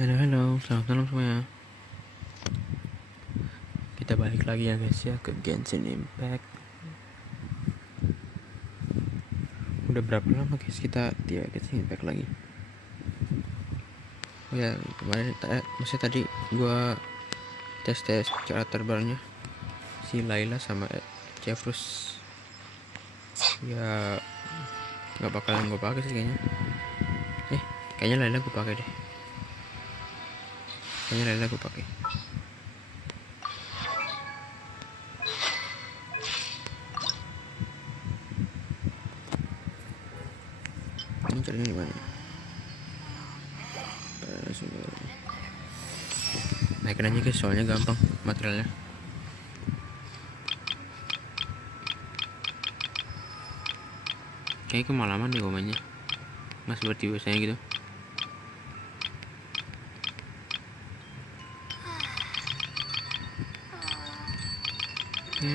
Halo, selamat malam semuanya. Kita balik lagi ya guys ya ke Genshin Impact. Udah berapa lama guys kita di Genshin Impact lagi? Oh ya, kemarin maksudnya tadi gua tes karakter barunya si Layla sama Jeffrus. Ya nggak bakalan gue pakai sih kayaknya. Kayaknya Layla gue pakai deh. Ini caranya gimana? Naikin aja guys, soalnya gampang materialnya. Kayak kemalaman deh gue mainnya, nggak seperti biasanya gitu. Nah,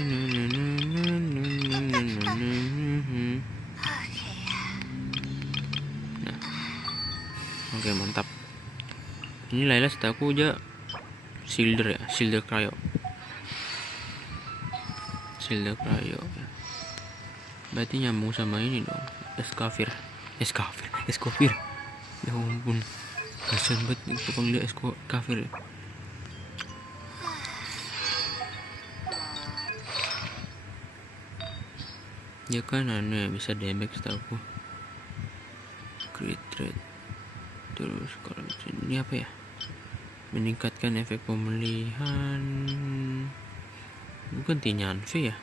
oke mantap. Ini Layla setahu aja Shielder Cryo ya. Berarti nyambung sama ini dong, Escovir. Ya ampun, kasian banget nih panggil Escovir. Ya kan aneh, bisa damage setahu. Crit rate. Terus kalau ini apa ya? Meningkatkan efek pemulihan. Bukan Tinyanfe ya?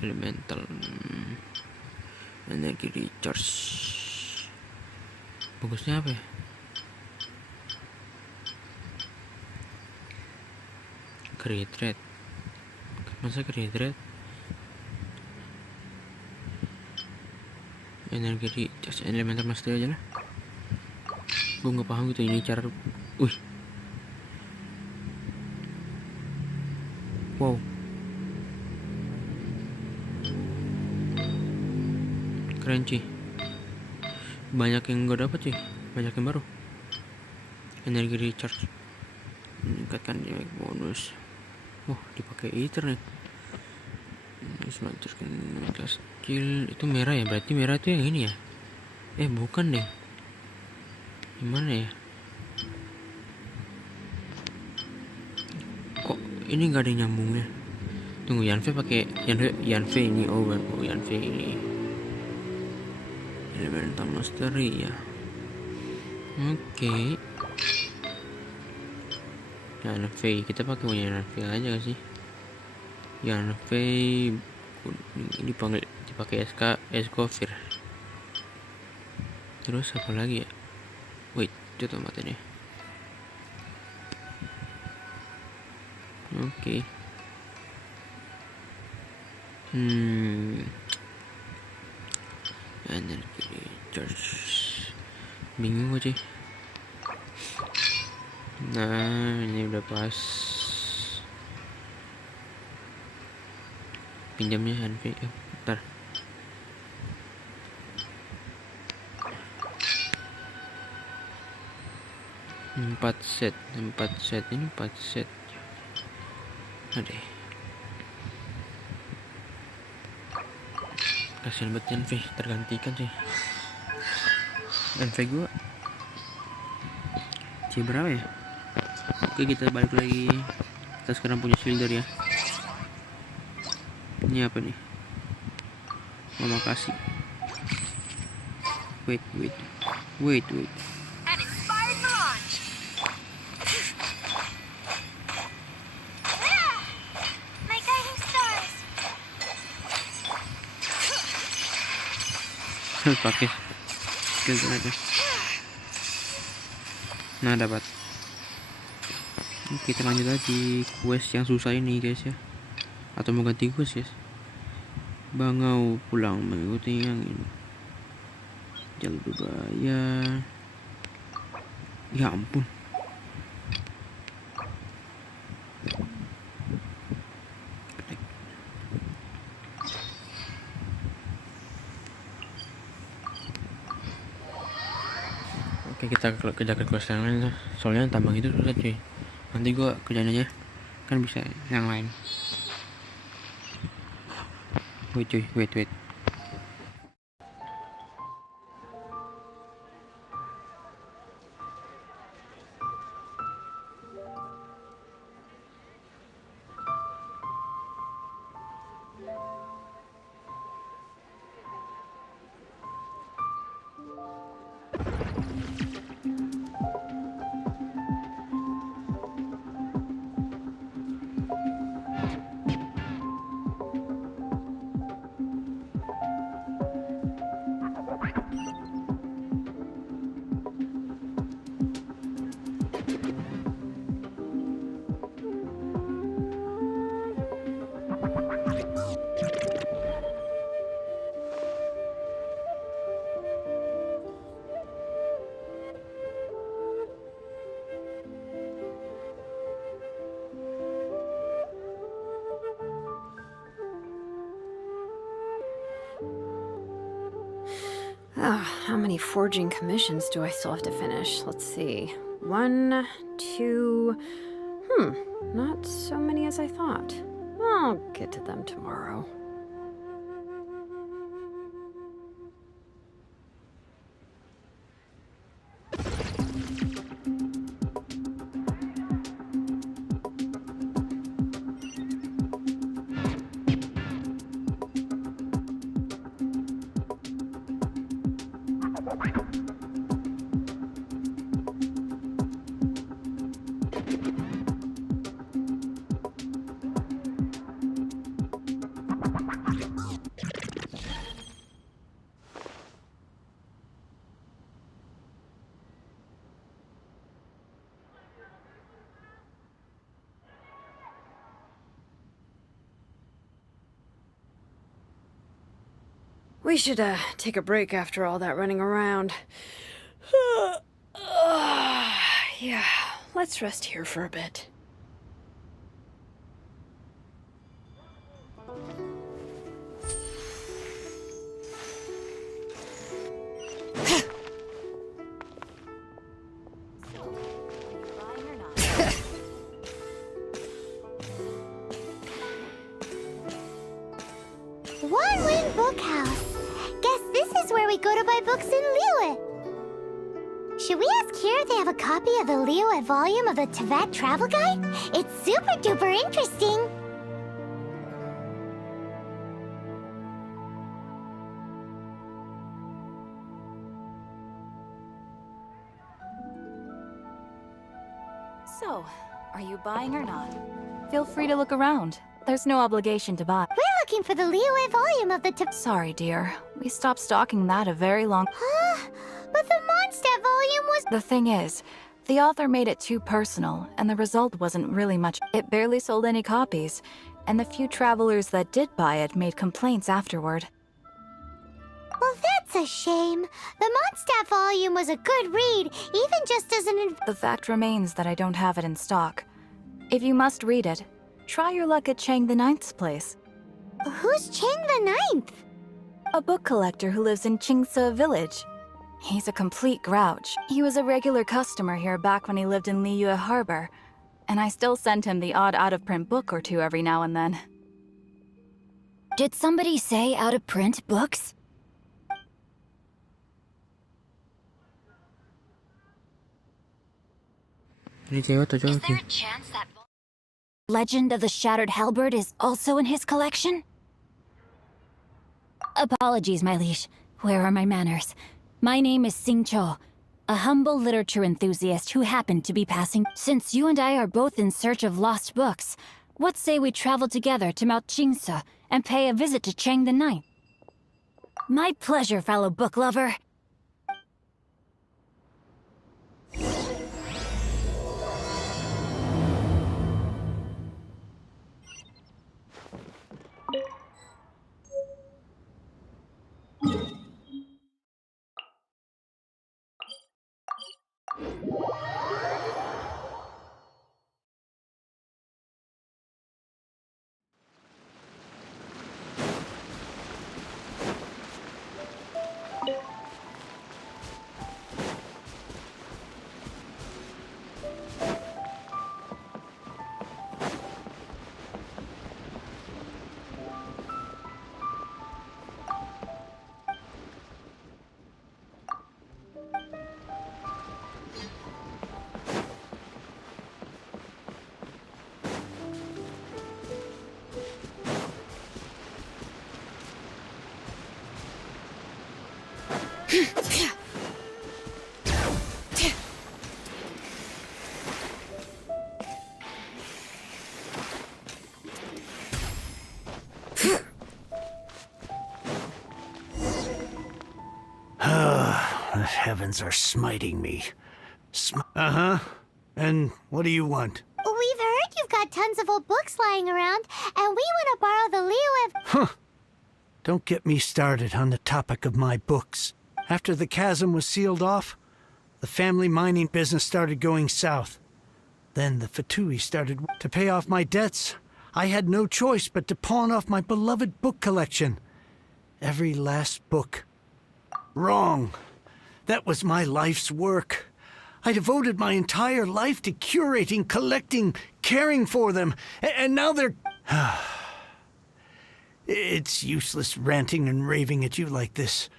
Elemental energi recharge. Bagusnya apa ya? Crit rate. Masa crit rate? Energi recharge elemental master aja lah. Gue nggak paham gitu ini cara. Wow. Keren sih. Banyak yang gue dapat sih. Banyak yang baru. Energi recharge. Meningkatkan damage bonus. Wah, dipakai ether nih. Selanjutnya kelas skill itu merah ya, berarti merah itu yang ini ya? Bukan deh. Gimana ya? Kok ini nggak ada nyambungnya? Tunggu, Yanfe pakai Yanfe ini. Yanfe ini elemental mastery ya. Oke. Yanfe kita pakai punya Yanfe aja gak sih? Yanfe ini dipakai Escovir. Terus apa lagi ya? Wait, itu tomat ini. Oke. Energi recharge. Bingung gue sih. Nah, ini udah pas. Pinjamnya Hanfi. Bentar. Empat set ini 4 set. Aduh. Kasian banget Hanfi, tergantikan sih. Hanfi gua berapa ya? Oke, kita balik lagi. Kita sekarang punya shielder ya. Ini apa nih? Oh, makasih. Wait. Pakai skill aja. Nah, dapat. Kita lanjut lagi quest yang susah ini guys ya. Atau mau ganti quest guys. Bangau pulang mengikuti yang ini. Jalur berbahaya. Ya ampun. Oke, kita kerjakan quest yang lain lah. Soalnya tambang itu susah cuy. Nanti gua kerjain aja. Kan bisa yang lain. Wait cuy, wait. How many forging commissions do I still have to finish? Let's see. 1, 2... not so many as I thought. I'll get to them tomorrow. We should, take a break after all that running around. Yeah, let's rest here for a bit. One Wing Bookhouse. Guess this is where we go to buy books in Liyue. Should we ask here if they have a copy of the Liyue volume of the Teyvat Travel Guide? It's super duper interesting. So, are you buying or not? Feel free to look around. There's no obligation to buy. We're looking for the Liyue volume of the Sorry, dear. We stopped stocking that a very long... But the Mondstadt volume was... The thing is, the author made it too personal, and the result wasn't really much. It barely sold any copies, and the few travelers that did buy it made complaints afterward. Well, that's a shame. The Mondstadt volume was a good read, even just as an... The fact remains that I don't have it in stock. If you must read it, try your luck at Chang the Ninth's place. Who's Chang the Ninth? A book collector who lives in Qingse Village. He's a complete grouch. He was a regular customer here back when he lived in Liyue Harbor, and I still send him the odd out-of-print book or two every now and then. Did somebody say out-of-print books? Ini cewek atau cowok Is there a chance that Legend of the Shattered Halberd is also in his collection? Apologies, my liege. Where are my manners? My name is Sing Cho, a humble literature enthusiast who happened to be passing. Since you and I are both in search of lost books, what say we travel together to Mount Qingse and pay a visit to Chang the Ninth? My pleasure, fellow book lover. The heavens are smiting me. Uh-huh. And what do you want? We've heard you've got tons of old books lying around, and we want to borrow the Liyue. Huh. Don't get me started on the topic of my books. After the chasm was sealed off, the family mining business started going south. Then the Fatui started to pay off my debts. I had no choice but to pawn off my beloved book collection. Every last book. Wrong. That was my life's work. I devoted my entire life to curating, collecting, caring for them, and now they're... It's useless ranting and raving at you like this.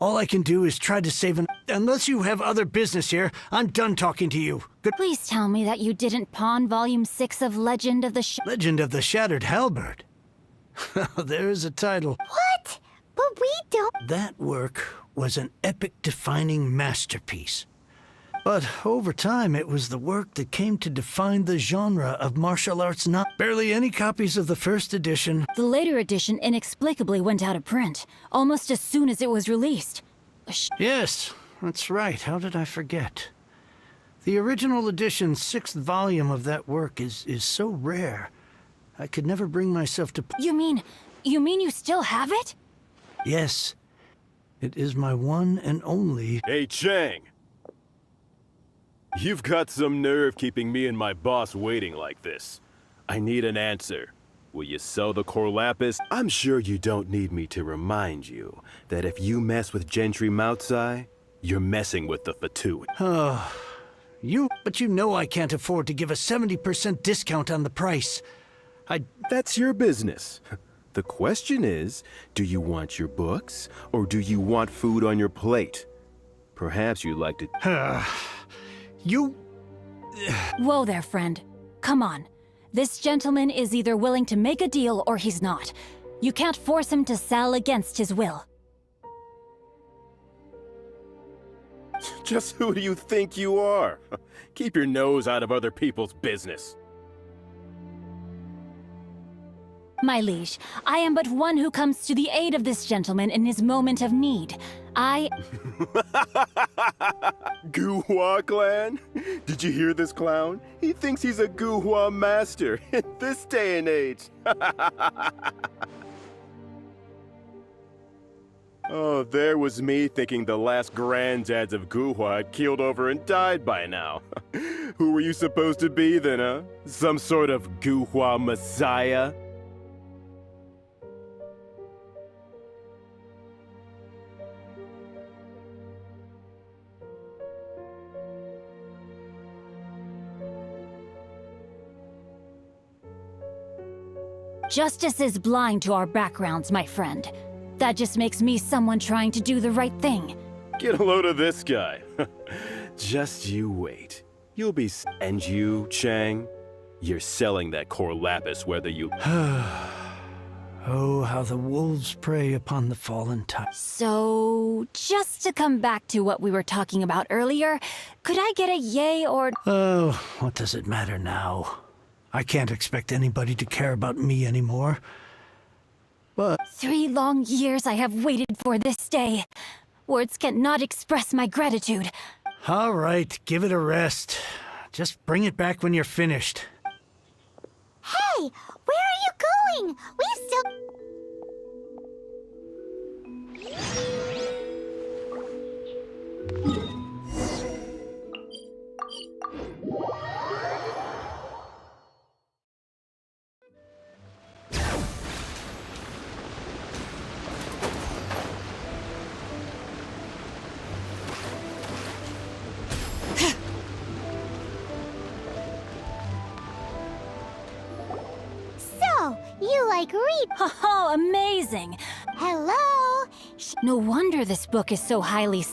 All I can do is try to save an... Unless you have other business here, I'm done talking to you. Good... Please tell me that you didn't pawn Volume 6 of Legend of the Legend of the Shattered Halberd. There's a title. What? But we don't... That work was an epic-defining masterpiece. But over time, it was the work that came to define the genre of martial arts. Not barely any copies of the first edition. The later edition inexplicably went out of print, almost as soon as it was released. Yes, that's right. How did I forget? The original edition's 6th volume of that work is so rare. I could never bring myself to... You mean you still have it? Yes. It is my one and only... Hey, Chang! You've got some nerve keeping me and my boss waiting like this. I need an answer. Will you sell the core lapis? I'm sure you don't need me to remind you that if you mess with Gentry Moutsai, you're messing with the Fatui. But you know I can't afford to give a 70% discount on the price. That's your business. The question is, do you want your books, or do you want food on your plate? Perhaps you'd like to... Whoa there, friend. Come on. This gentleman is either willing to make a deal or he's not. You can't force him to sell against his will. Just who do you think you are? Keep your nose out of other people's business. My liege, I am but one who comes to the aid of this gentleman in his moment of need. Guhua clan? Did you hear this clown? He thinks he's a Guhua master in this day and age. Oh, there was me thinking the last granddads of Guhua had keeled over and died by now. Who were you supposed to be then, huh? Some sort of Guhua messiah? Justice is blind to our backgrounds, my friend. That just makes me someone trying to do the right thing. Get a load of this guy. Just you wait. You'll be... And you, Chang? You're selling that core lapis whether you... Oh, how the wolves prey upon the fallen tide. So, just to come back to what we were talking about earlier, could I get a yay or... Oh, what does it matter now? I can't expect anybody to care about me anymore. But... 3 long years I have waited for this day. Words cannot express my gratitude. All right, give it a rest. Just bring it back when you're finished. Hey, where are you going? We still... You like read? Oh, amazing! Hello? No wonder this book is so highly...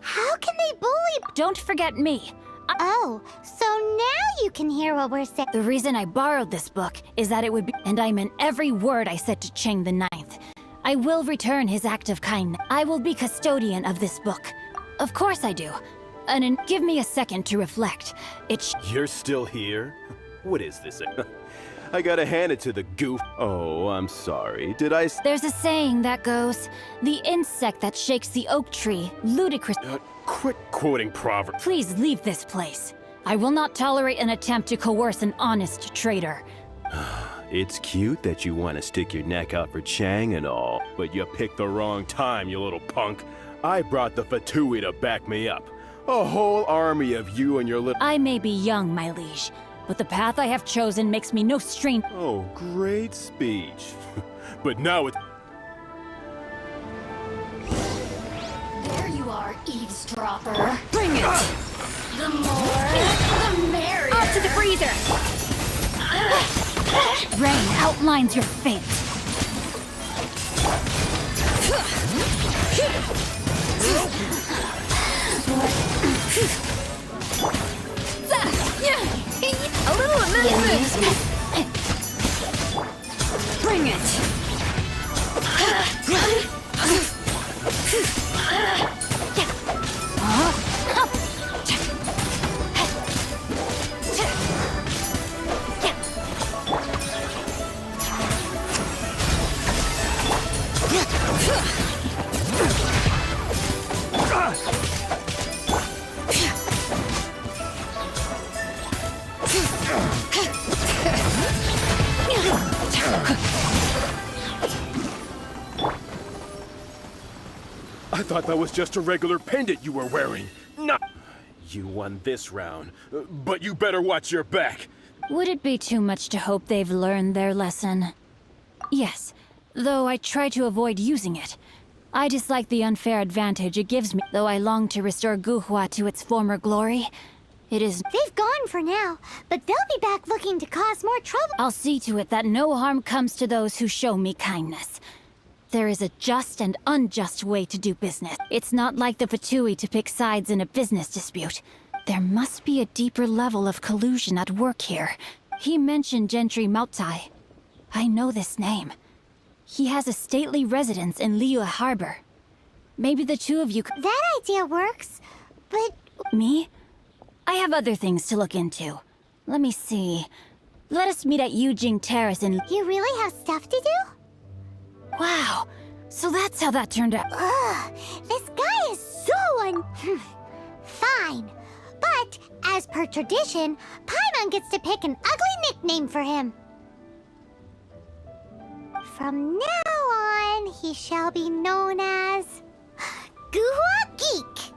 How can they bully... Don't forget me. Oh, so now you can hear what we're saying. The reason I borrowed this book is that it would be... And I meant every word I said to Cheng the Ninth. I will return his act of kindness. I will be custodian of this book. Of course I do. And give me a second to reflect. You're still here? What is this? I gotta hand it to the goof. Oh, I'm sorry. Did I There's a saying that goes, the insect that shakes the oak tree, ludicrous. quit quoting proverbs. Please leave this place. I will not tolerate an attempt to coerce an honest trader. It's cute that you want to stick your neck out for Chang and all, but you picked the wrong time, you little punk. I brought the Fatui to back me up. A whole army of you and your little— I may be young, my liege, but the path I have chosen makes me no stranger. Oh, great speech. But now it's— There you are, eavesdropper. Bring it! The more, the merrier. Off to the freezer! Rain outlines your fate. A little amazement. Bring it. I thought that was just a regular pendant you were wearing. No. You won this round, but you better watch your back. Would it be too much to hope they've learned their lesson? Yes, though I try to avoid using it. I dislike the unfair advantage it gives me, though I long to restore Guhua to its former glory. It is— They've gone for now, but they'll be back looking to cause more trouble. I'll see to it that no harm comes to those who show me kindness. There is a just and unjust way to do business. It's not like the Fatui to pick sides in a business dispute. There must be a deeper level of collusion at work here. He mentioned Gentry Mautai. I know this name. He has a stately residence in Liyue Harbor. Maybe the two of you could— That idea works, but Me? I have other things to look into. Let me see. Let us meet at Yujing Terrace in— you really have stuff to do? Wow, so that's how that turned out. Ugh, this guy is so Fine. But, as per tradition, Paimon gets to pick an ugly nickname for him. From now on, he shall be known as Guhua Geek.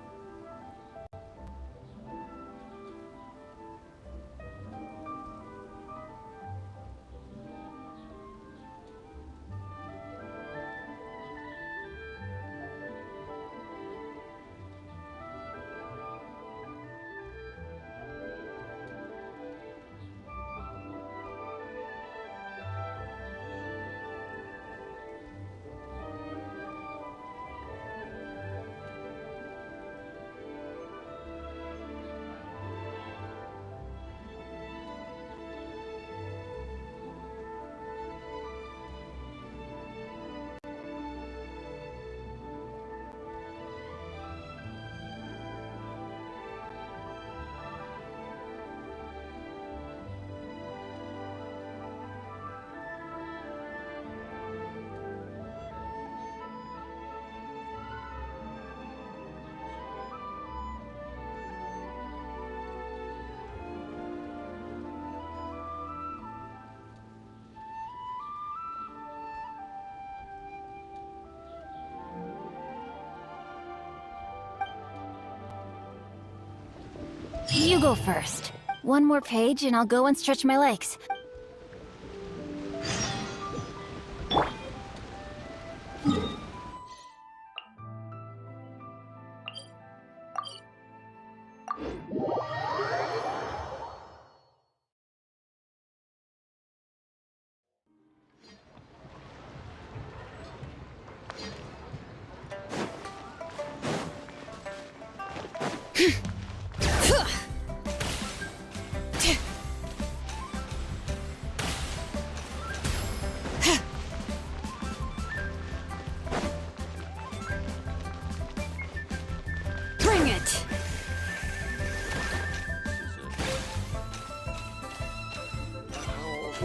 You go first. One more page and I'll go and stretch my legs.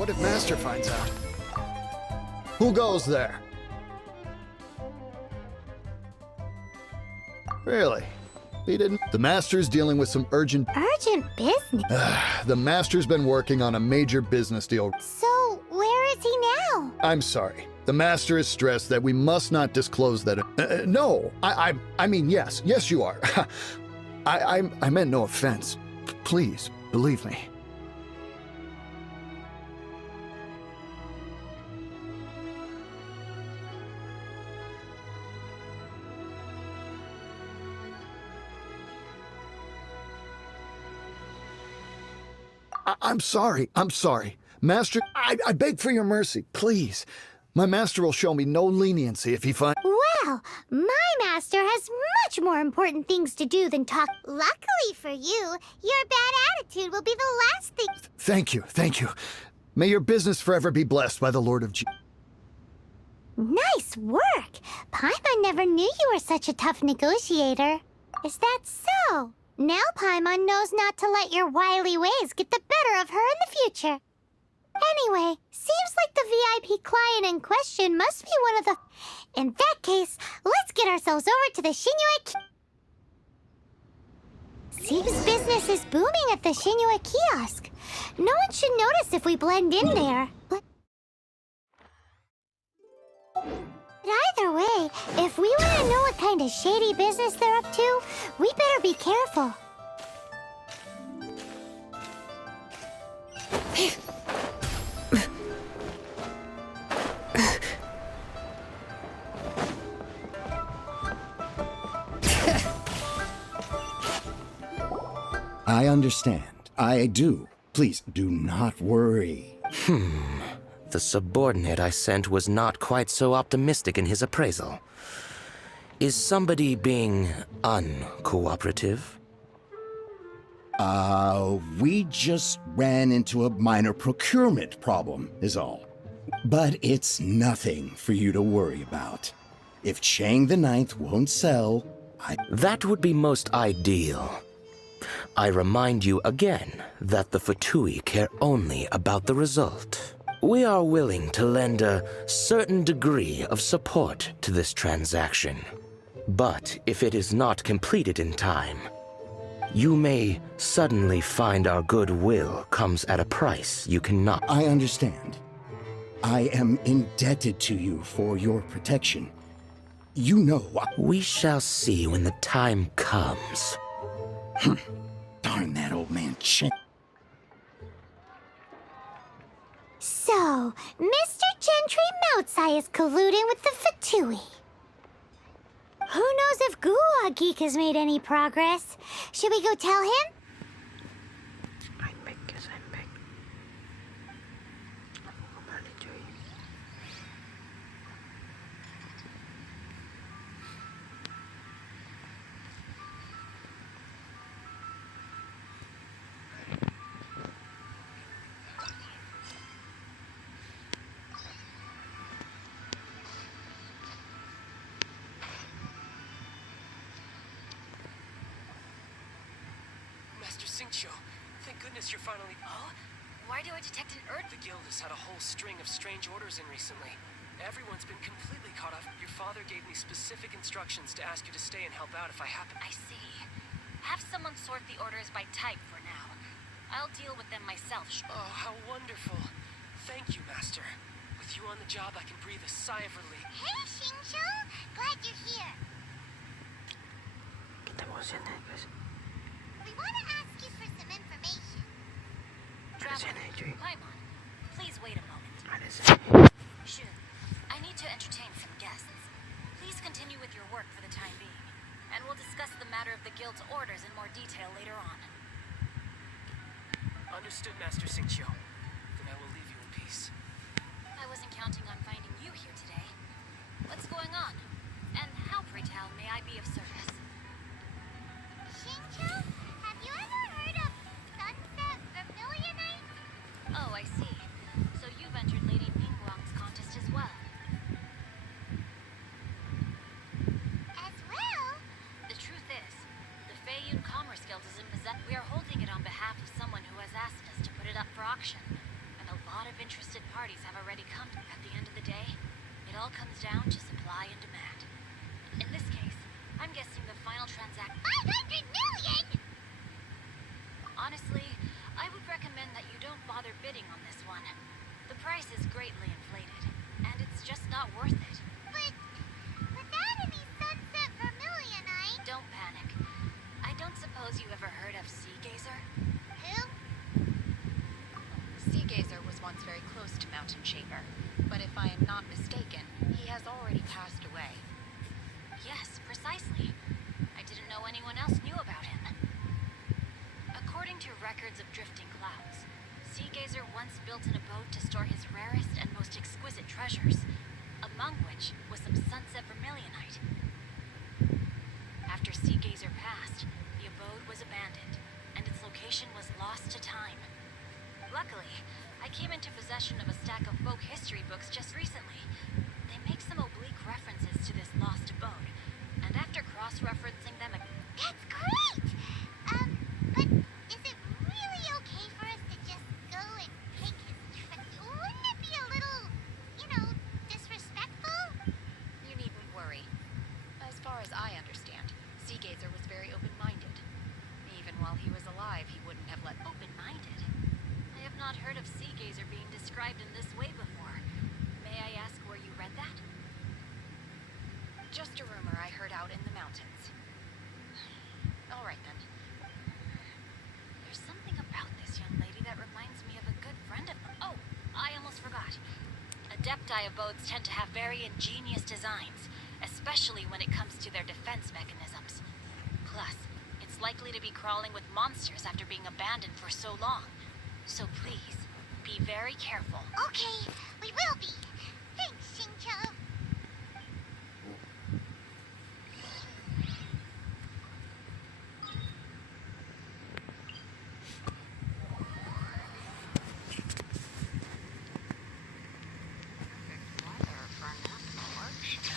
What if Master finds out? Who goes there? Really? He didn't? The Master's dealing with some urgent business? The Master's been working on a major business deal. So, where is he now? I'm sorry. The Master is stressed that we must not disclose that. No, I mean, yes. Yes, you are. I meant no offense. Please, believe me. I'm sorry. I'm sorry. Master, I beg for your mercy, please. My master will show me no leniency if he finds... Well, my master has much more important things to do than talk. Luckily for you, your bad attitude will be the last thing. Thank you, thank you. May your business forever be blessed by the Lord of G... Nice work! Paimon never knew you were such a tough negotiator. Is that so? Now Paimon knows not to let your wily ways get the better of her in the future. Anyway, seems like the VIP client in question must be one of the... In that case, let's get ourselves over to the Shenhe... Seems business is booming at the Shenhe kiosk. No one should notice if we blend in there. But either way, if we want to know what kind of shady business they're up to, we better be careful. I understand. I do. Please do not worry. The subordinate I sent was not quite so optimistic in his appraisal. Is somebody being uncooperative? We just ran into a minor procurement problem, is all. But it's nothing for you to worry about. If Chang the Ninth won't sell, That would be most ideal. I remind you again that the Fatui care only about the result. We are willing to lend a certain degree of support to this transaction. But if it is not completed in time, you may suddenly find our goodwill comes at a price you cannot. I understand. I am indebted to you for your protection. You know We shall see when the time comes. Darn that old man Chang. So, Mr. Gentry Moutsai is colluding with the Fatui. Who knows if Guwa Geek has made any progress? Should we go tell him? I'm back, guys, I'm back. Kembali, cuy. Master Xingqiu, thank goodness you're finally... Oh? Why do I detect an urge? The guild has had a whole string of strange orders in recently. Everyone's been completely caught off. Your father gave me specific instructions to ask you to stay and help out if I happen. I see. Have someone sort the orders by type for now. I'll deal with them myself. Oh, how wonderful. Thank you, Master. With you on the job, I can breathe a sigh of relief. Hey, Xingqiu! Glad you're here. Kita mau Shenhe, guys. We want to ask you for some information. Ada Shenhe, cuy. Paimon, please wait a moment. Ada Shenhe. Sure. I need to entertain some guests. Please continue with your work for the time being, and we'll discuss the matter of the guild's orders in more detail later on. Understood, Master Xingqiu. Then I will leave you in peace. I wasn't counting on finding you here today. What's going on? And how, pray tell, may I be of service? Xingqiu, have you ever heard of Sunset Vermilionite? Oh, I see. So you've entered Lady Ningguang's contest as well. As well? The truth is, the Feiyun Commerce Guild is in possession. We are holding it on behalf of someone who has asked us to put it up for auction, and a lot lot of interested parties have already come. At the end of the day, it all comes down to supply and demand. In this case, I'm guessing the final transaction... 500 million! Honestly, I would recommend that you don't bother bidding on this one. The price is greatly inflated, and it's just not worth it. But without any sunset vermilionite... Don't panic. I don't suppose you ever heard of Sea Gazer? Who? Sea Gazer was once very close to Mountain Shaper, but if I am not mistaken, he has already passed away. Yes, precisely. I didn't know anyone else knew about him. According to records of drifting clouds, Sea Gazer once built an abode to store his rarest and most exquisite treasures, among which was some sunset vermilionite. After Sea Gazer passed, the abode was abandoned, and its location was lost to time. Luckily, I came into possession of a stack of folk history books just recently. They make some oblique references to this lost abode, and after cross-referencing them... That's great! But is it really okay for us to just go and take his wouldn't it be a little, disrespectful? You needn't worry. As far as I understand, Sea Gazer was very open-minded. Even while he was alive, he wouldn't have let... Open-minded? I have not heard of Sea Gazer being described in this way before. May I ask where you read that? Just a rumor I heard out in the mountains. All right, then. There's something about this young lady that reminds me of a good friend of... Oh, I almost forgot. Adepti abodes tend to have very ingenious designs, especially when it comes to their defense mechanisms. Plus, it's likely to be crawling with monsters after being abandoned for so long. So please, be very careful. Okay, we will be. Thanks, Shincho.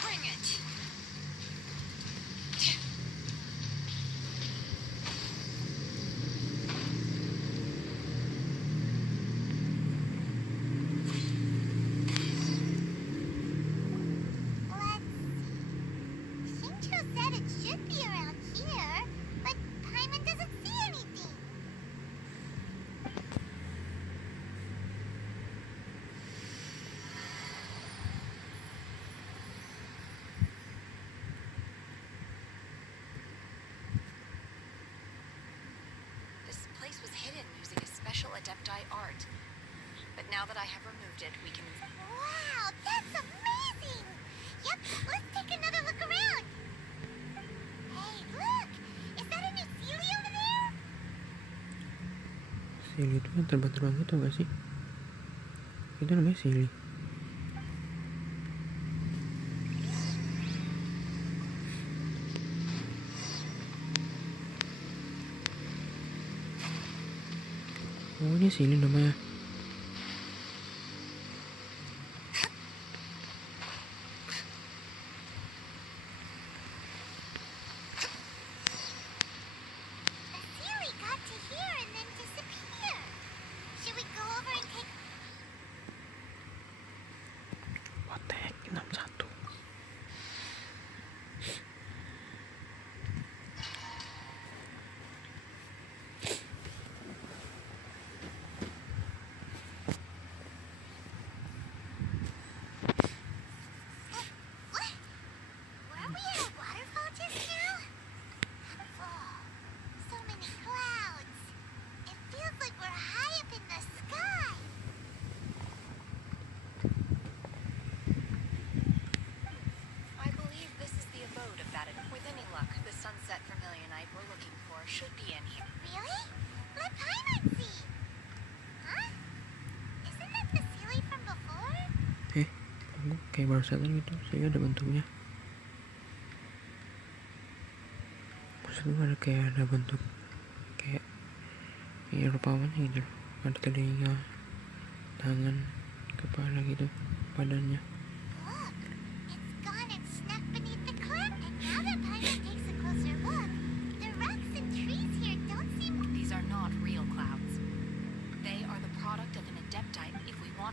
Bring it! Shincho said it should be around here, but Paimon doesn't see anything. This place was hidden using a special Adepti art. But now that I have removed it, we can... Wow, that's amazing! Yep, let's take another look around. Hey, look! Is that a new Sealy over there? Silly itu yang terbang-terbang itu gak sih? Itu namanya Silly. Oh, ini Silly namanya. The Sealy got to here and then disappear. Should we go over and take... What the heck, 61. What? Were we at a waterfall just now? Whoa, so many clouds. It feels like we're high up in the sky. I believe this is the abode of that. With any luck, the sunset vermilionite we're looking for should be in here. Really? Let Paimon see. Huh? Isn't that the Sealy from before? Kayak barusan gitu, sehingga ada bentuknya. Maksudnya ada kayak ada bentuk kayak rupawannya gitu. Ada telinga, tangan, kepala gitu, badannya. Look, it's gone and snuck beneath the cloud. And now that Paimon takes a closer look, the rocks and trees here don't seem... These are not real clouds. They are the product of an Adepti. If we want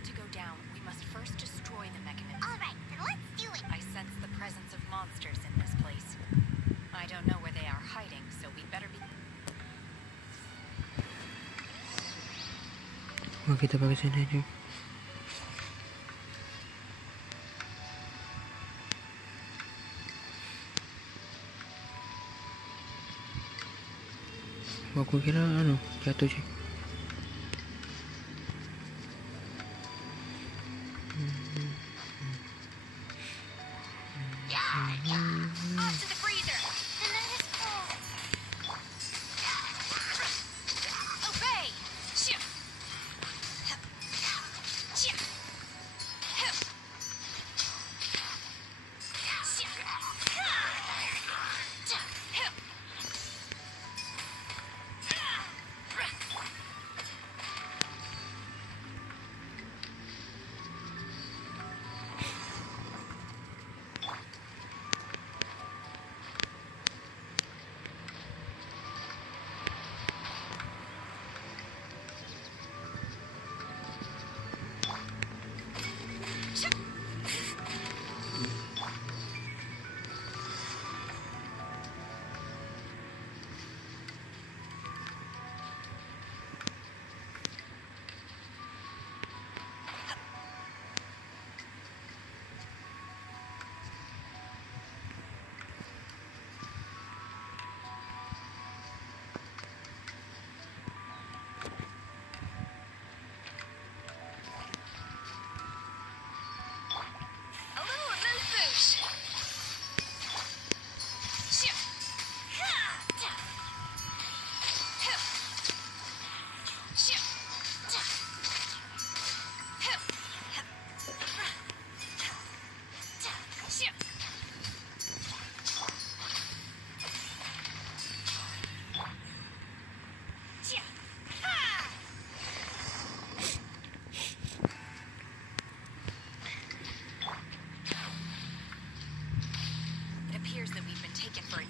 kita pakai Shenhe cuy. Aku kira jatuh cuy. Off to the freezer. The night is cold. Obey.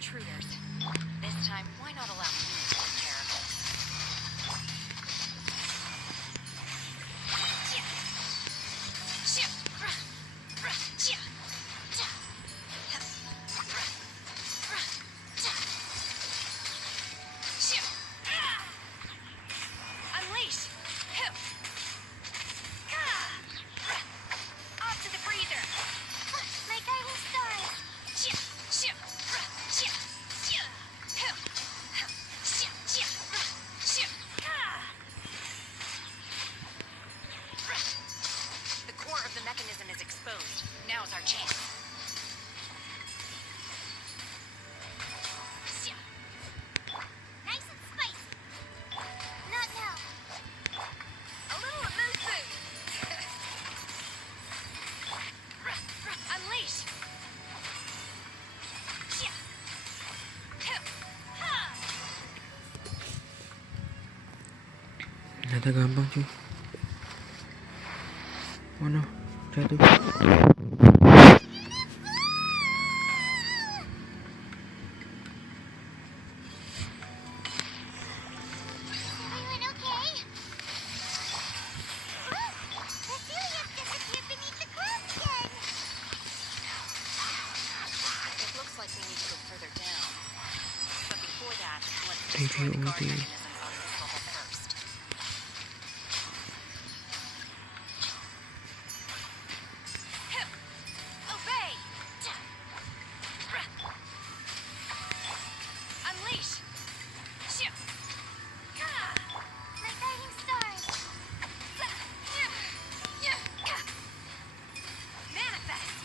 intruders. This time, why not allow me to take care of it? Unleash! Off to the breather! My guiding stars! The core of the mechanism is exposed. Now's our chance. Nice and spicy! Not now. A little mood food. Unleash. Ternyata gampang cuy. Oh no, jatuh. Everyone okay? Look! The Celiac disappeared beneath the clouds again! It looks like we need to go further down. But before that, let's Review destroy the guard ulti. mechanisms on this level first. Obey! Unleash! My guiding stars! Manifest!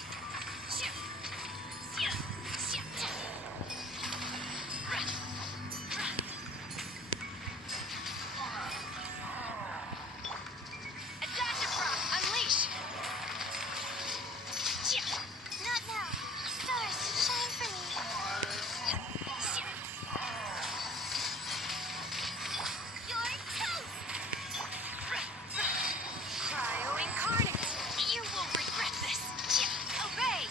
Adaptive unleash! Not now. Stars, shine for me. You're toast! Cryo incarnate! You will regret this! Obey!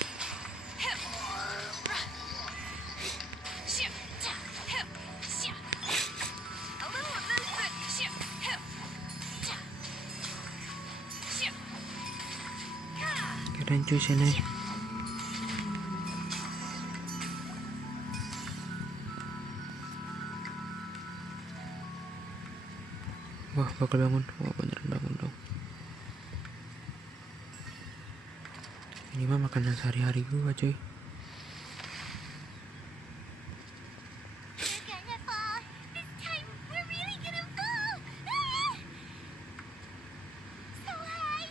A little movement! Keren cuy Shenhe. Wah, bakal bangun. Wah, beneran bangun dong. Ini mah makanan sehari-hari gua, cuy. We're gonna fall. This time, we're really gonna fall. Ah! So high.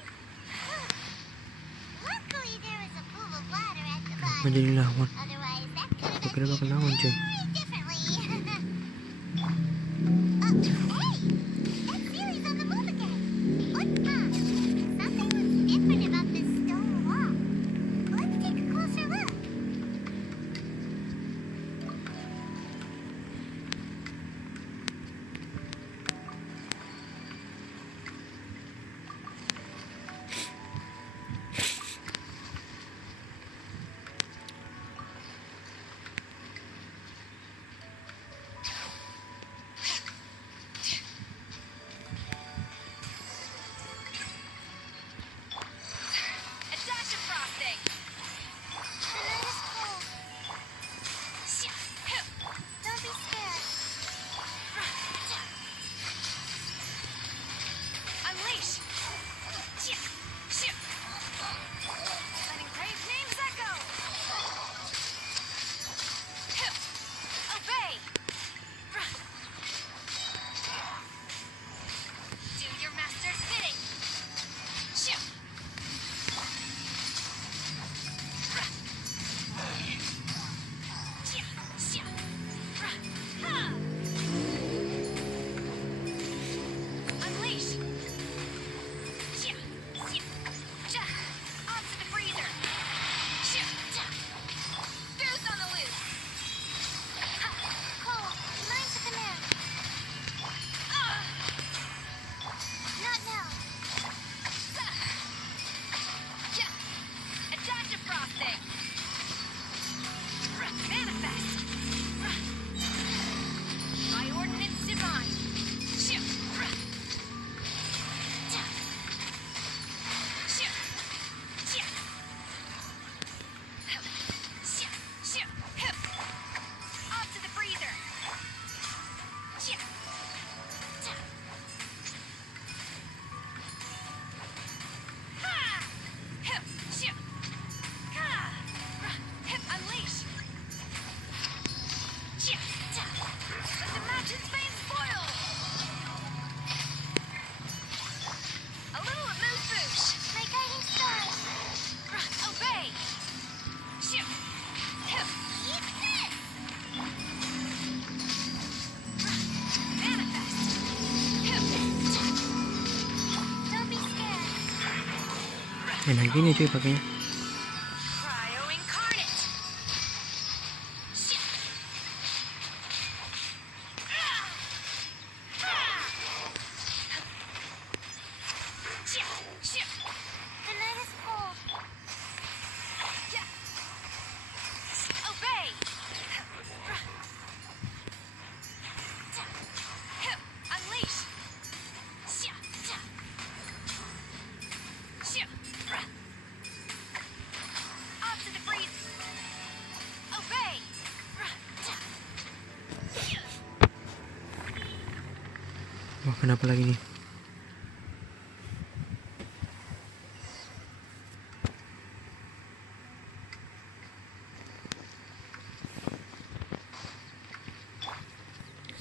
Luckily, there was a pool of water at the bottom. Menjadi lawan. Otherwise, that could have Gua kira bakal lawan, cuy. very differently. Hey! That series on the move again. What's up? Something looks different about this stone wall. Let's take a closer look. A dash of frosting. The night is cold. Don't be scared. Unleash. Let engraved names echo. Obey. Do your master's bidding. Unleash. Onto the freezer. Boots on the loose. Cold. Mine's the command. Not now. A dash of frosting. Manifest. My ordinance divine. Off to the freezer. Unleash. Let the match's veins boil. A little amuse-bouche. My guiding star. Obey. Eat this. Manifest. Don't be scared. Enak gini cuy pakainya. Cryo incarnate. The night is cold. Obey. Unleash. Off to the freeze. Obey. Wah, kenapa lagi nih?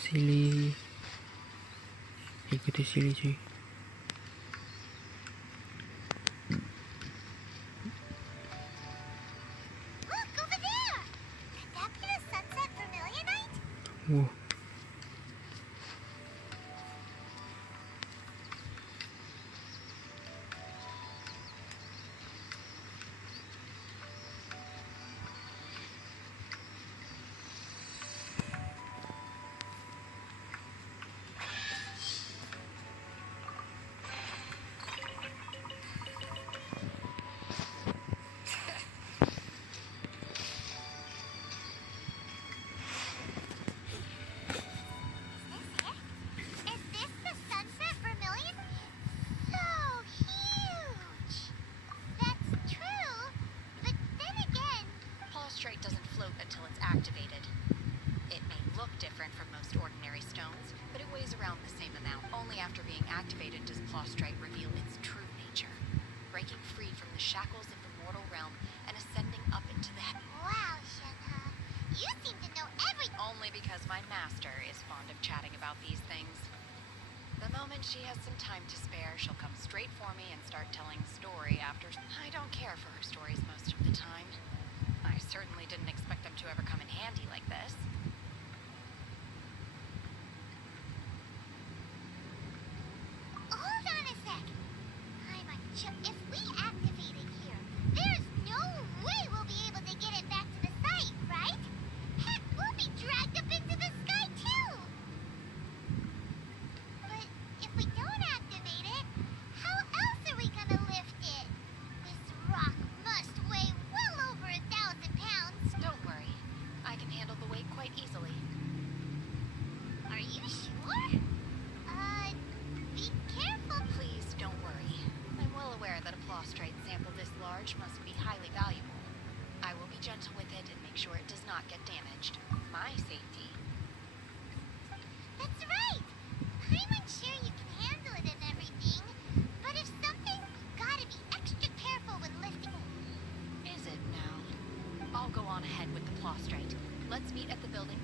Silly. Ikuti Silly cuy. Look, over there. Could that be the sunset vermilionite? Wah. Is this the sunset vermilion? So huge. That's true, but then again, Pulse Strait doesn't float until it's activated. It may look look different from most ordinary stones, but it weighs around the same amount. Only after being activated does Plostrite reveal its true nature, breaking free from the shackles of the mortal realm and ascending up into the Wow, Shenhe. You seem to know everything. Only because my master is fond of chatting about these things. The moment she has some time to spare, she'll come straight for me and start telling a story after. I don't care for her stories most of the time. I certainly didn't expect them to ever come in handy like this. Hold on a sec. If we activate it here, there's no way we'll be able to get it back to the site, right? Heck, we'll be dragged up into the sky too! But if we don't activate it, how else are we gonna lift it? This rock must weigh well over 1,000 pounds. Don't worry. I can handle the weight quite easily. Are you sure? Be careful. Please don't worry. I'm well aware that a Plostrite sample this large must be highly valuable. I will be gentle with it and make sure it does not get damaged. My safety. That's right. I'm unsure you can handle it and everything, but if something, you gotta be extra careful when lifting it. Is it now? I'll go on ahead with the Plostrite. Let's meet at the building.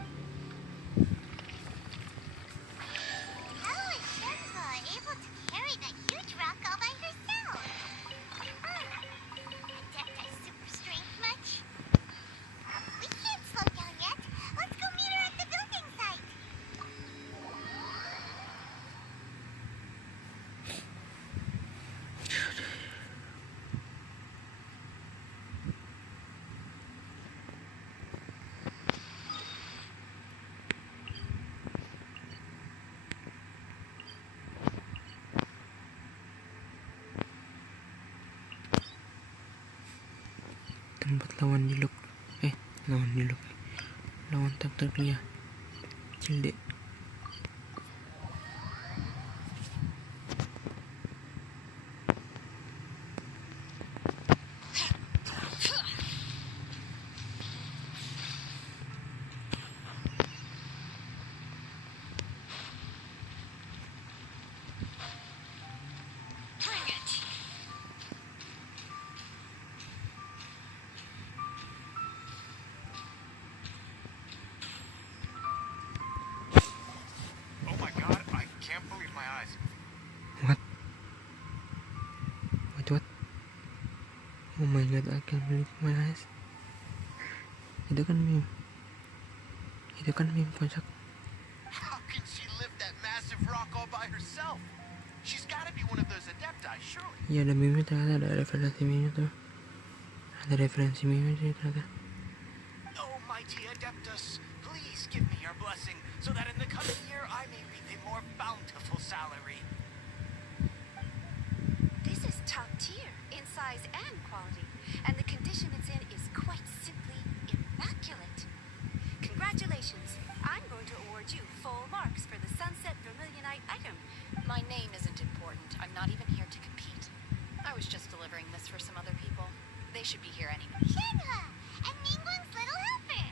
How is Shenhe able to carry that huge rock all by herself? Adepti super strength much? We can't slow down yet. Let's go meet her at the building site. Tempat lawan Niluk. Lawan Niluk. Lawan takdirnya. Cilde. Oh my god, I can't believe my eyes. What? What? Oh my god, I can't believe my eyes. Itu kan meme. Kocak. How can she lift that massive rock all by herself? She's gotta be one of those adepti, surely. Iya ada meme ternyata, ada referensi meme tuh. Ada referensi meme sih ternyata. Oh, mighty adeptus, please give me your blessing so that in the coming year I may reap a more bountiful salary. This is top tier in size and quality, and the condition it's in is quite simply immaculate. Congratulations. I'm going to award you full marks for the Sunset Vermilionite item. My name isn't important. I'm not even here to compete. I was just delivering this for some other people. They should be here anyway. Shenhe! And Ningguang's little helper!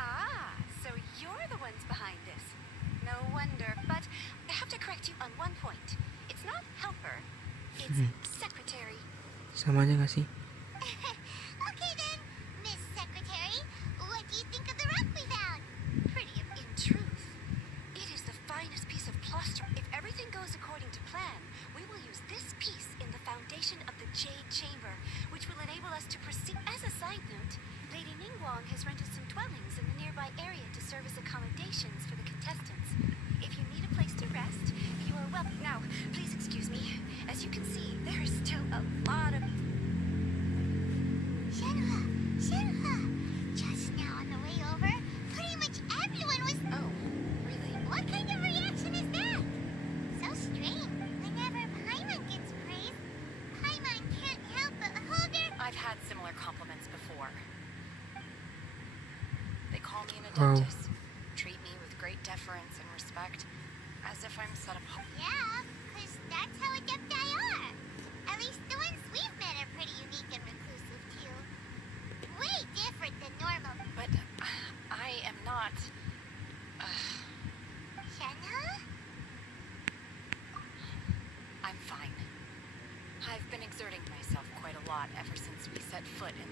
Ah, so you're the ones behind this. No wonder, but I have to correct you on one point. It's not helper, it's secretary. Sama aja gak sih? Okay then, Miss Secretary, what do you think of the rock we found? Pretty in truth. It is the finest piece of plaster. If everything goes according to plan, we will use this piece in the foundation of the Jade Chamber, which will enable us to proceed. As a side note, Lady Ningguang has rented some dwellings in the nearby area to serve as accommodations for the contestants. If you need a place to rest, you are welcome. Now, please excuse me. As you can see, there is still a lot of... Shenhe! Just now on the way over, pretty much everyone was... Oh, really? What kind of reaction is that? So strange. Whenever Paimon gets praised, Paimon can't help but hold her... I've had similar compliments before. They call me an Wow. adeptus, treat me with great deference and respect, as if I'm set apart. Yeah, because that's how adepti are. At least the ones we've met are pretty unique and reclusive too. Way different than normal. But I am not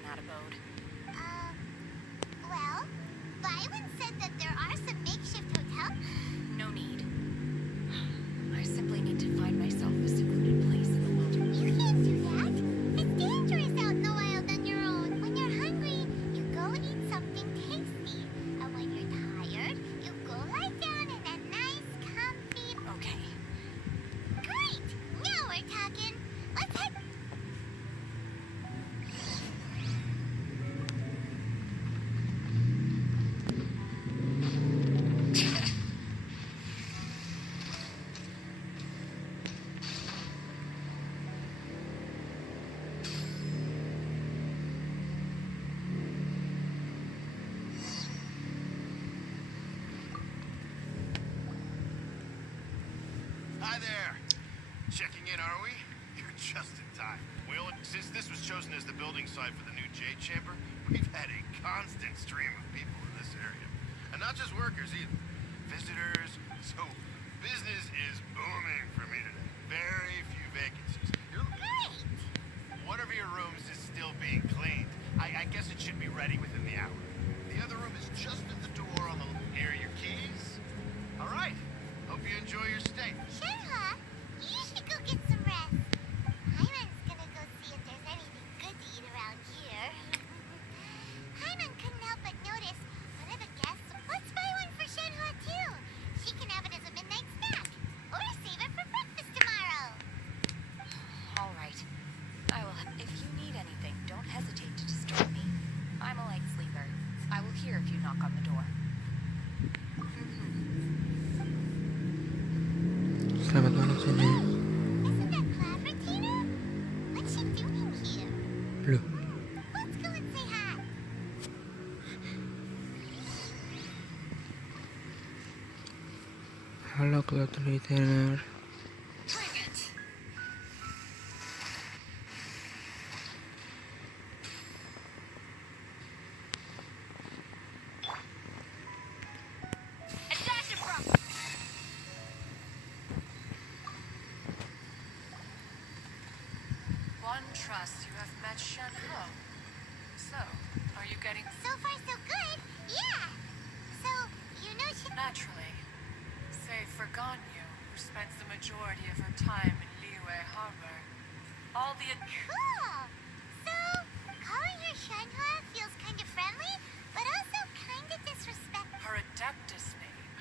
that abode? Well, Byron said that there are some makeshift hotels. No need. I simply need to find myself a secluded place in the wilderness. You can't do that. It's dangerous out in the wild on your own. When you're hungry, you go eat something tasty. And when you're tired, you go lie down in a nice, comfy... Okay. Great! Now we're talking. Let's head... Hi there. Checking in, are we? You're just in time. Well, since this was chosen as the building site for the new Jade Chamber, we've had a constant stream of people in this area. And not just workers either. Visitors. So, business is booming for me today. Very few vacancies. Great! One of your rooms is still being cleaned. I guess it should be ready within the hour. The other room is just at the door on the... Here are your keys. All right. Hope you enjoy your stay. Shenhe, you should go get some rest. Hyman's gonna go see if there's anything good to eat around here. Hyman couldn't help but notice one of the guests. Let's buy one for Shenhe too. She can have it as a midnight snack. Or save it for breakfast tomorrow. All right. I will. If you need anything, don't hesitate to disturb me. I'm a light sleeper. I will hear if you knock on the door. Selamat malam Shenhe. Isn't that clever, Tina? What's she doing here? Loh, Let's go and say hi. halo cloud retainer. Bring it. One trusts you have met Shenhe. So, are you getting... So far, so good. Yeah. So, you know she... Naturally. Save for Ganyu, who spends the majority of her time in Liyue Harbor. All the... Cool. So, calling her Shenhe feels kind of friendly, but also kind of disrespectful. Her Adeptus name.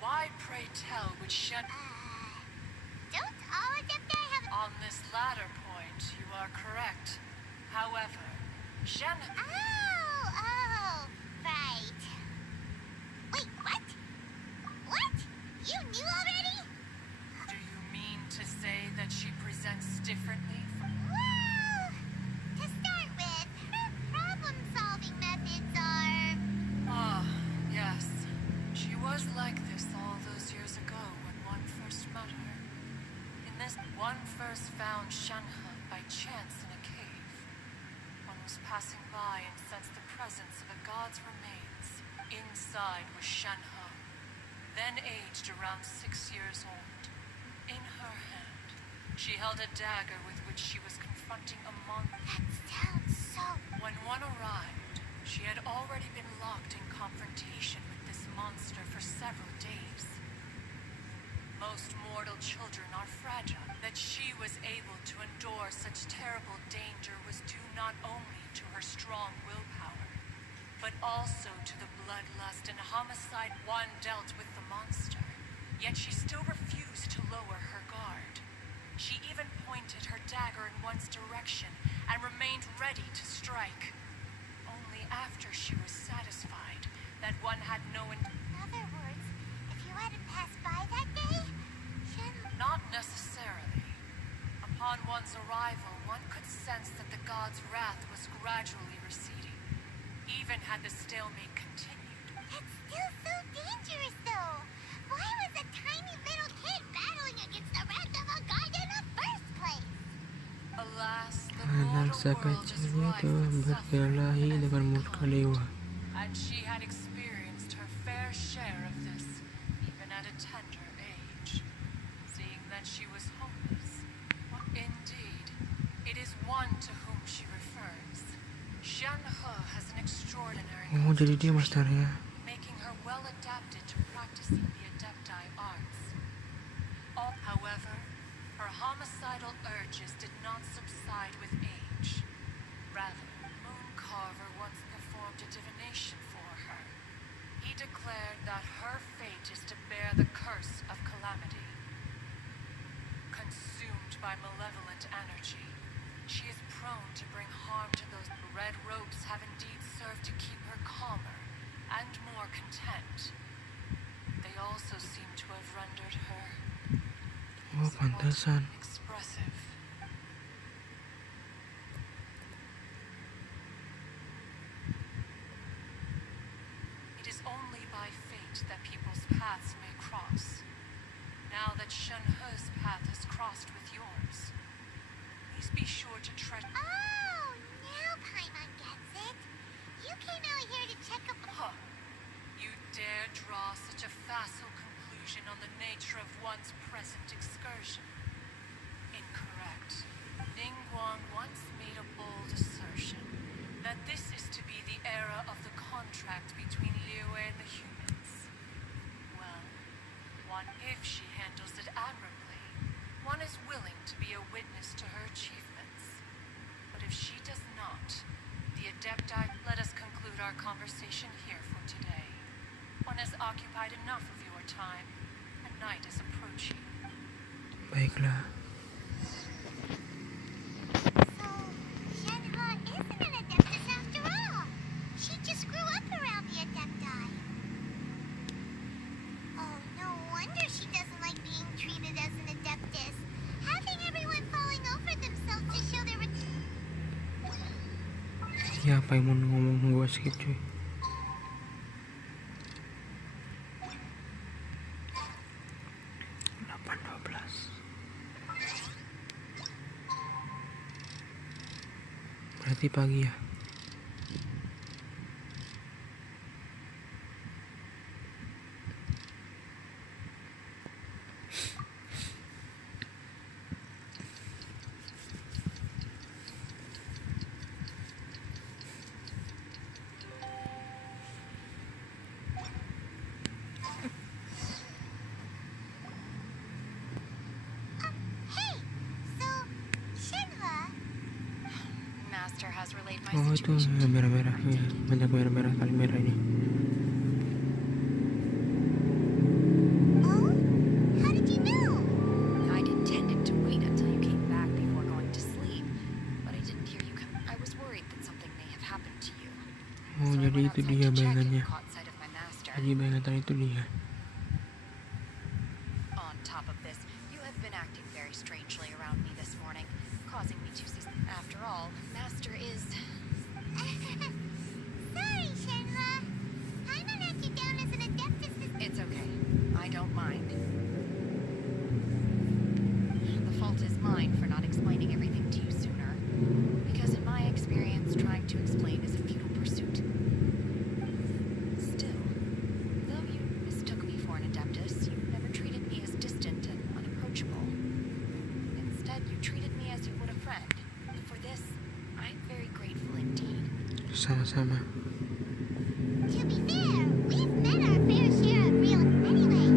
Why, pray tell, would Don't all Adepti have... On this latter point, you are correct. However, Shenhe... Oh, right. Wait, what? What? You knew already? Do you mean to say that she presents differently from... Well, to start with, her problem-solving methods are... Ah, yes. She was like this all those years ago when one first met her. In this, one first found Shenhe by chance in a cave. One was passing by and sensed the presence of a god's remains. Inside was Shenhe, then aged around 6 years old. In her hand, she held a dagger with which she was confronting a monster. That sounds so... When one arrived, she had already been locked in confrontation with this monster for several days. Most mortal children are fragile. That she was able to endure such terrible danger was due not only to her strong willpower, but also to the bloodlust and homicide one dealt with the monster. Yet she still refused to lower her guard. She even pointed her dagger in one's direction and remained ready to strike. Only after she was satisfied that one had no In other words, if you hadn't passed by that day, Not necessarily. Upon one's arrival, one could sense that the god's wrath was gradually receding, even had the stalemate continued. That's still so dangerous, though. Why was a tiny little kid battling against the wrath of a god in the first place? Alas, the Anak mortal world is sekecilnya rife itu with berkelahi suffering dengan and murka dewa. and she had experienced her fair share of this, even at a tender age. Seeing that she was homeless, indeed, it is one to whom she refers. Shenhe has an extraordinary Oh, jadi dia masternya. making her well adapted to practicing the Adepti arts. However, her homicidal urges did not subside with age. Rather, Mooncarver once performed a divination for her. He declared that her fate is to bear the curse of calamity. Consumed by malevolent energy, she is prone to bring harm to those. Red robes have indeed served to keep her calmer and more content. They also seem to have rendered her Oh, pantesan. expressive. It is only by fate that people's paths may cross. Now that Shenhe's path has crossed with yours, please be sure to tread. Oh, now Paimon gets it. You came out here to check up. Huh. You dare draw such a facile conclusion on the nature of one's present excursion? Incorrect. Ningguang once made a bold assertion that this is to be the era of the contract between Liyue and the humans. Well, if she handles it admirably, one is willing to be a witness to her achievements. But if she does not, the Adepti, let us conclude our conversation here for today. One has occupied enough of your time, and night is approaching. Baiklah. So, Shenhe isn't an Adeptus after all. She just grew up around the Adepti. Oh, no wonder she doesn't like being treated as an Adeptus. Having everyone falling over themselves to show their... Ya, apa yang mau ngomong gua skip cuy. Berarti pagi ya. Hey, so, Shenhe... Master has relayed my Oh, itu situation. yang merah-merah. Ya, banyak merah-merah kali merah ini. Oh? How did you know? I'd intended to wait until you came back before going to sleep, but I didn't hear you come. I was worried that something may have happened to you. Oh, So I jadi went itu outside dia to check bayangannya. and caught sight of my master. Jadi bayangan itu dia. On top of this, you have been acting very strangely around me this morning, causing me to see. After all, Master is. Sorry, Shenhe. Paimon had you down as an Adeptus. It's okay. I don't mind. The fault is mine for not explaining everything to you sooner. Because in my experience, trying to explain is a futile pursuit. Still, though you mistook me for an Adeptus, you never treated me as distant and unapproachable. Instead, you treated me as you would a friend. For this, I'm very grateful indeed. Sama-sama. To be fair, we've met our fair share of real... Anyway,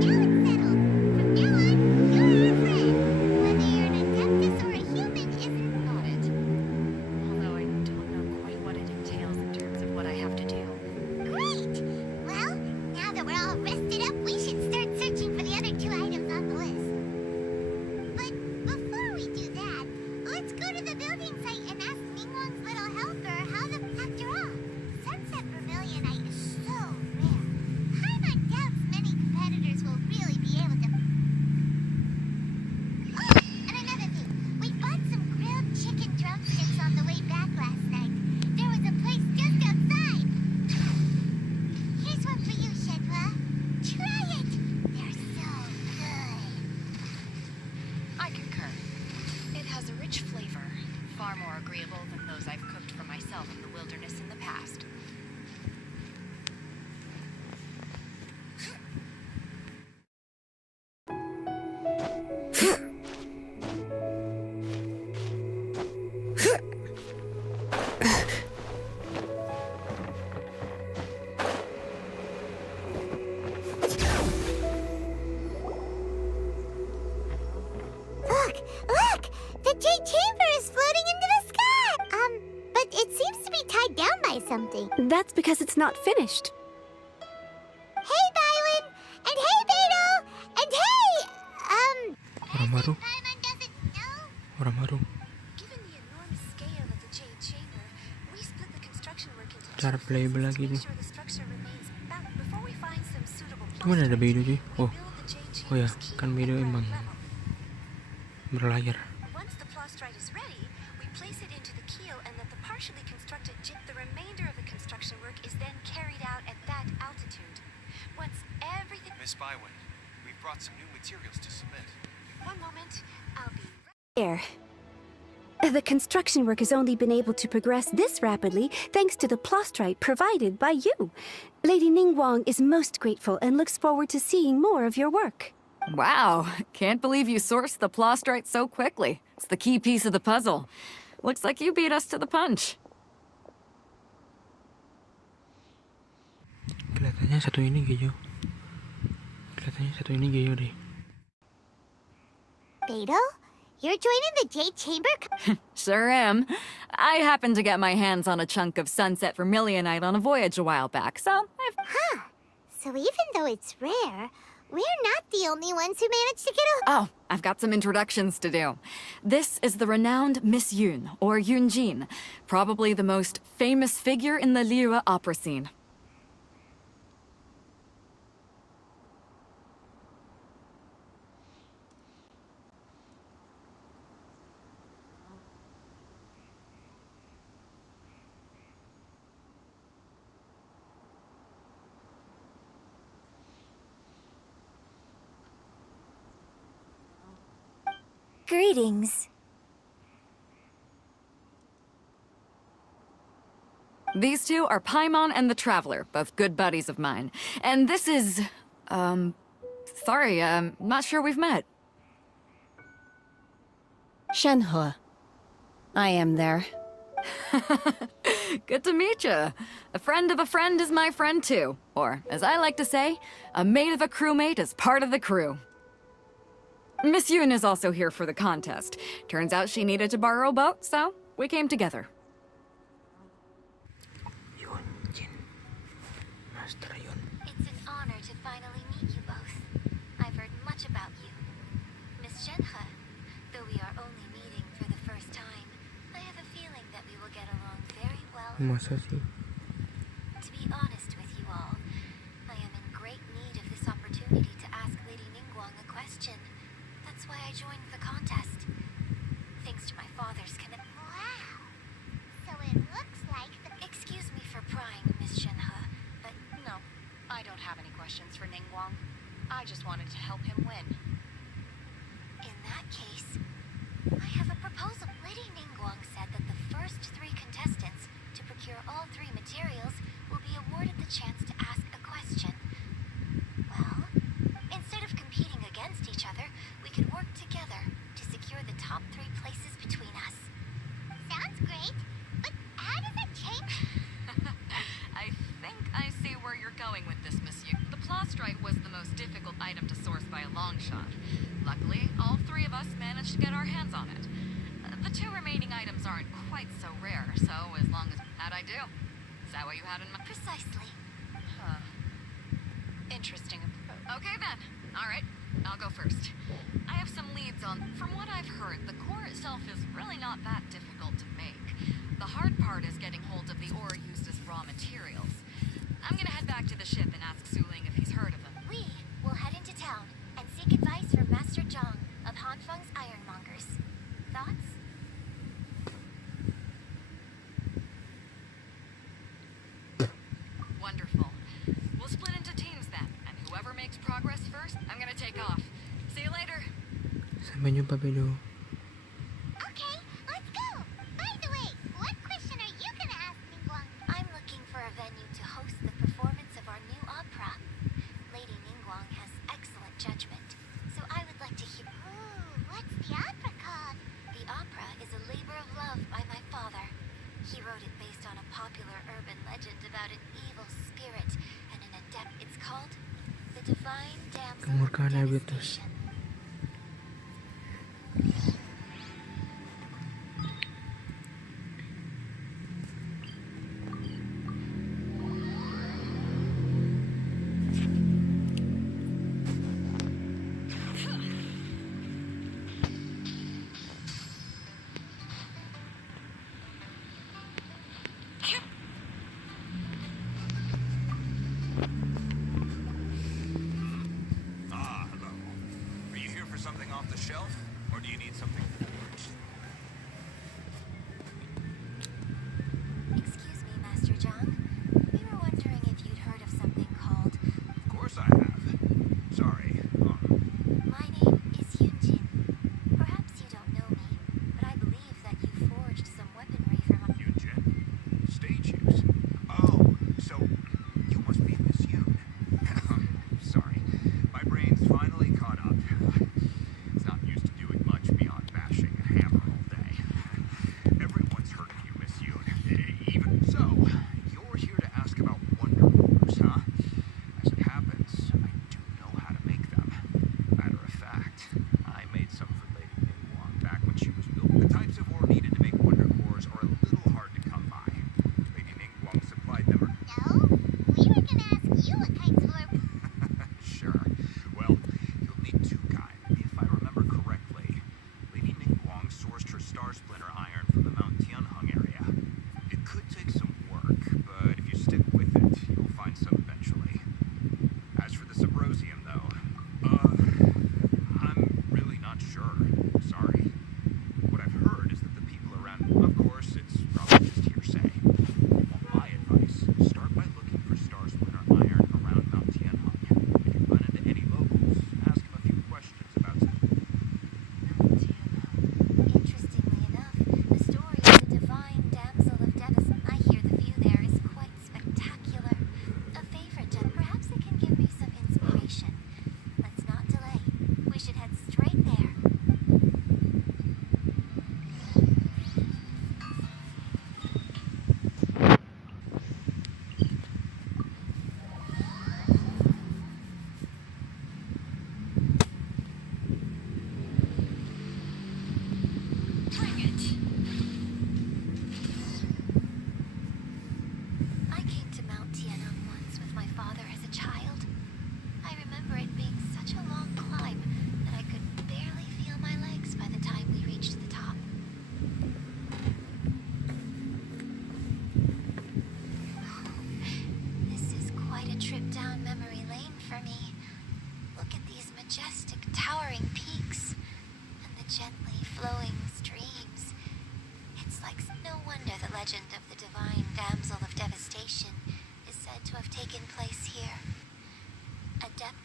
now it's settled. From now on, you're our friend. Whether you're an Adeptus or a human isn't... Got it. Although I don't know quite what it entails in terms of what I have to do. Great! Well, now that we're all rested up, we should start searching for the other 2 items on the list. But before we do that, let's go to the building site and ask Ningguang's little helper how the... After all, That's because it's not finished. Hey, Byron! And hey, Beto! And hey, Orang baru. Orang baru. Given the enormous scale of the Jade Chamber, we split the construction work into Cara playable lagi to nih. make sure the structure remains bound before we find some suitable Mana ada Bedo cuy? Oh, the Jade oh ya, Chamber's kan Bedo emang berlayar. Once the plastrite is ready, we place it into the keel and let the partially constructed the remainder of the construction work is then carried out at that altitude. Once everything... Miss Bywin, we've brought some new materials to submit. One moment, I'll be... There. The construction work has only been able to progress this rapidly thanks to the plastrite provided by you. Lady Ningguang is most grateful and looks forward to seeing more of your work. Wow, can't believe you sourced the plastrite so quickly. It's the key piece of the puzzle. Looks like you beat us to the punch. Kelihatannya satu ini Gejo. Kelihatannya satu ini Gejo deh. Beto? You're joining the Jade Chamber? Sure am. I happened to get my hands on a chunk of sunset vermilionite on a voyage a while back, so I've... Huh. So even though it's rare, we're not the only ones who managed to get a... Oh, I've got some introductions to do. This is the renowned Miss Yun, or Yunjin, probably the most famous figure in the Liyue opera scene. Greetings. These two are Paimon and the Traveler, both good buddies of mine. And this is... sorry, not sure we've met. Shenhe. I am there. Good to meet you. A friend of a friend is my friend too. Or, as I like to say, a mate of a crewmate is part of the crew. Miss Yun is also here for the contest. Turns out she needed to borrow a boat, so we came together. It's an honor to finally meet you both. I've heard much about you. Miss Shenhe, though we are only meeting for the first time, I have a feeling that we will get along very well. Masa sih? To be honest with you all, I am in great need of this opportunity to ask Lady Ningguang a question. That's why I joined the contest. Thanks to my father's connection. Wow. So it looks like the... Excuse me for prying, Miss Shenhe, but No, I don't have any questions for Ningguang. I just wanted to help him win. in that case, I have a proposal. Lady Ningguang said that the first 3 contestants to procure all 3 materials will be awarded the chance to ask a question. Well, instead of competing against each other, we could work together to secure the top 3 places between us. Sounds great, but how does that change? I think I see where you're going with this, Monsieur. The plastrite was the most difficult item to source by a long shot. Luckily, all 3 of us managed to get our hands on it. The 2 remaining items aren't quite so rare, so as long as... How'd I do? Is that what you had in mind? Precisely. Huh. Interesting. Okay then. All right, I'll go first. I have some leads on... From what I've heard, the core itself is really not that difficult to make. The hard part is getting hold of the ore used as raw materials. I'm gonna head back to the ship and ask Suling if he's heard of them. We will head into town and seek advice from Master Zhang of Hanfeng's Ironmongers. Thoughts? Wonderful. We'll split into teams then, and whoever makes progress first, I'm gonna take off. See you later. Sampai jumpa, Bedo. Okay, let's go. By the way, what question are you gonna ask Ningguang? I'm looking for a venue to host the performance of our new opera. Lady Ningguang has excellent judgment, so I would like to hear... Ooh, what's the opera called? The opera is a labor of love by my father. He wrote it based on a popular urban legend about an evil spirit and an adept. It's called The Divine Damsel of Kemurkaan diabetes. Devastation.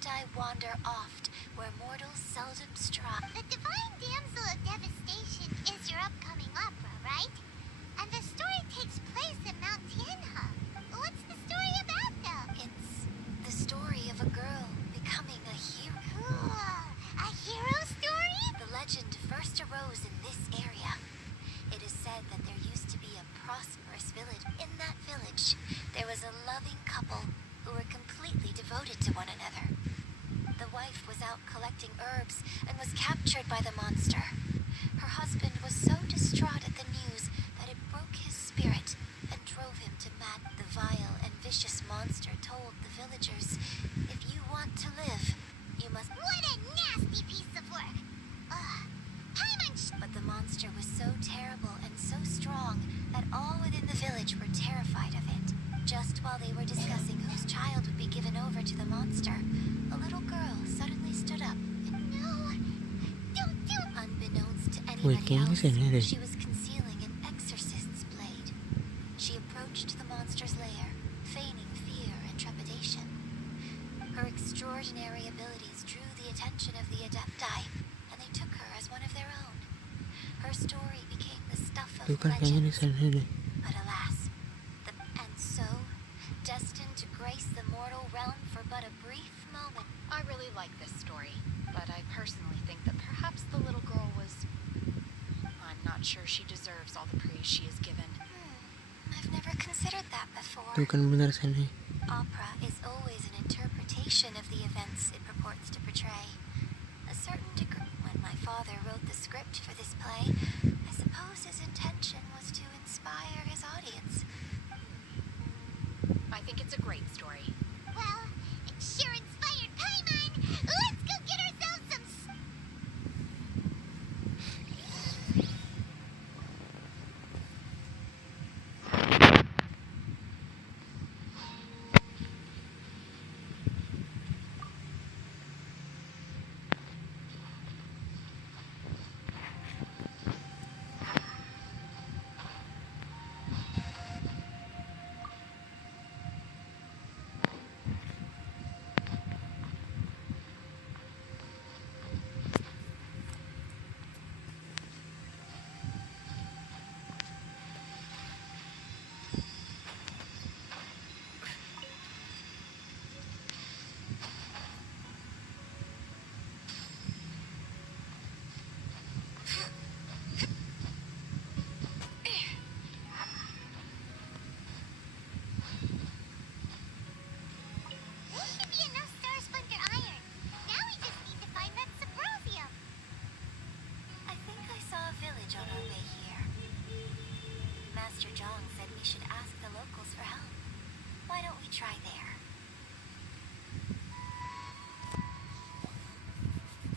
adepti wander oft, where mortals seldom strive. The Divine Damsel of Devastation is your upcoming opera, right? And the story takes place in Mount Shenhe. What's the story about, though? It's the story of a girl becoming a hero. Cool. A hero story? The legend first arose in this area. It is said that there used to be a prosperous village. In that village, there was a loving couple who were completely devoted to one another. The wife was out collecting herbs and was captured by the monster. Her husband was so distraught at the news that it broke his spirit and drove him to mad. The vile and vicious monster told the villagers, if you want to live, you must... What a nasty piece of work! Ugh. But the monster was so terrible and so strong that all within the village were terrified of it. Just while they were discussing whose child would be given over to the monster, a little girl suddenly stood up. No! Don't do it! Unbeknownst to anybody else, she was concealing an exorcist's blade. She approached the monster's lair, feigning fear and trepidation. Her extraordinary abilities drew the attention of the adepti, and they took her as one of their own. Her story became the stuff of legend. But alas, and so, destined to grace the mortal realm for but a brief moment. I really like this story, but I personally think that perhaps the little girl was... I'm not sure she deserves all the praise she is given. I've never considered that before. Itu kan benar, Shenhe. Opera is always an interpretation of the events it purports to portray. A certain degree. When my father wrote the script for this play, I suppose his intention was to inspire his audience. I think it's a great story. Well, it sure inspired Paimon! Let's go get ourselves some... Try there.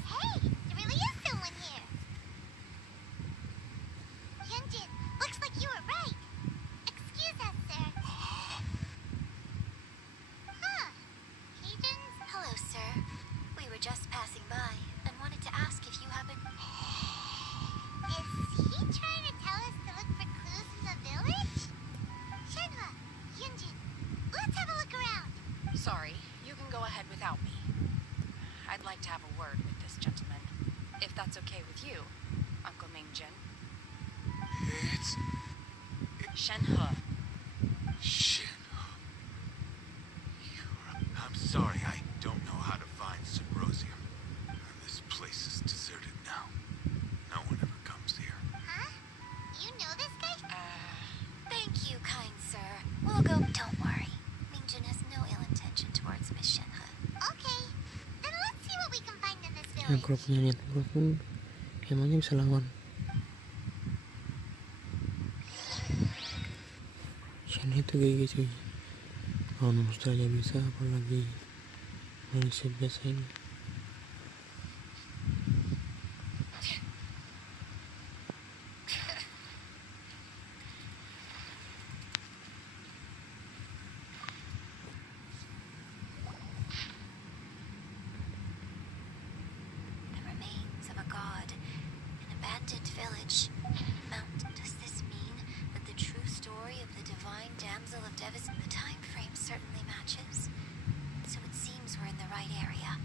Hey, there really is someone here. Hyunjin, looks like you were right. Excuse us, sir. Hyunjin? Hello, sir. We were just passing by and wanted to ask if you happen... Is he trying to tell us to look for clues in the village? Shenhe, Hyunjin. Let's have a look around. Sorry, you can go ahead without me. I'd like to have a word with this gentleman, if that's okay with you, Uncle Mingjin. It's... Shenhe. Shenhe. I'm sorry, I don't know how to find Symposium. This place is deserted now. No one ever comes here. Huh? You know this guy? Thank you, kind sir. We'll go... Don't worry. Mingjin has no ill intention towards Miss Shenhe. Okay. Then let's see what we can find in this Yang village. grupnya lihat grup pun emangnya bisa lawan. Shenhe itu kayak gitu. Kalau monster aja bisa, apalagi manusia biasa ini. Village. Mount, does this mean that the true story of the Divine Damsel of Devastation, the time frame certainly matches? So it seems we're in the right area.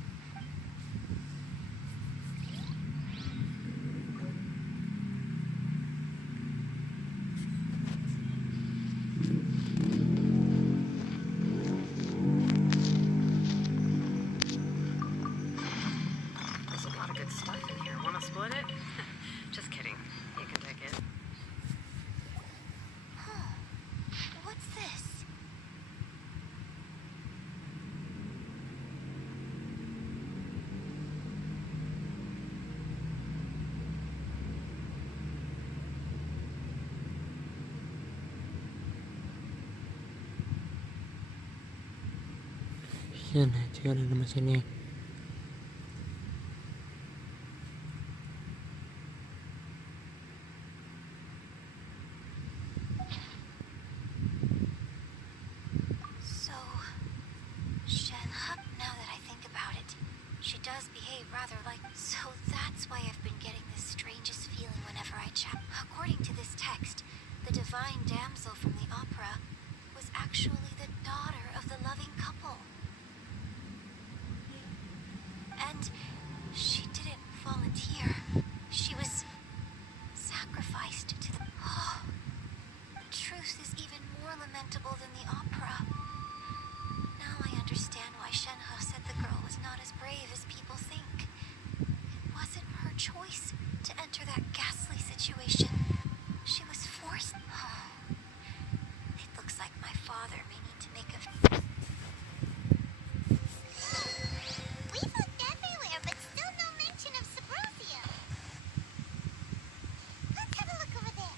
Shenhe, jika ada nama Shenhe. So, Shenhe, now that I think about it, she does behave rather like... So that's why I've been getting this strangest feeling whenever I chat. According to this text, the divine damsel from the opera was actually the daughter of the loving couple. And she didn't volunteer. She was sacrificed to the... Oh, the truth is even more lamentable than the opera. Now I understand why Shenhe said the girl was not as brave as people think. It wasn't her choice to enter that ghastly situation. She was forced. Oh, it looks like my father may need to make a... We've looked everywhere, but still no mention of Subrosia. Let's have a look over there.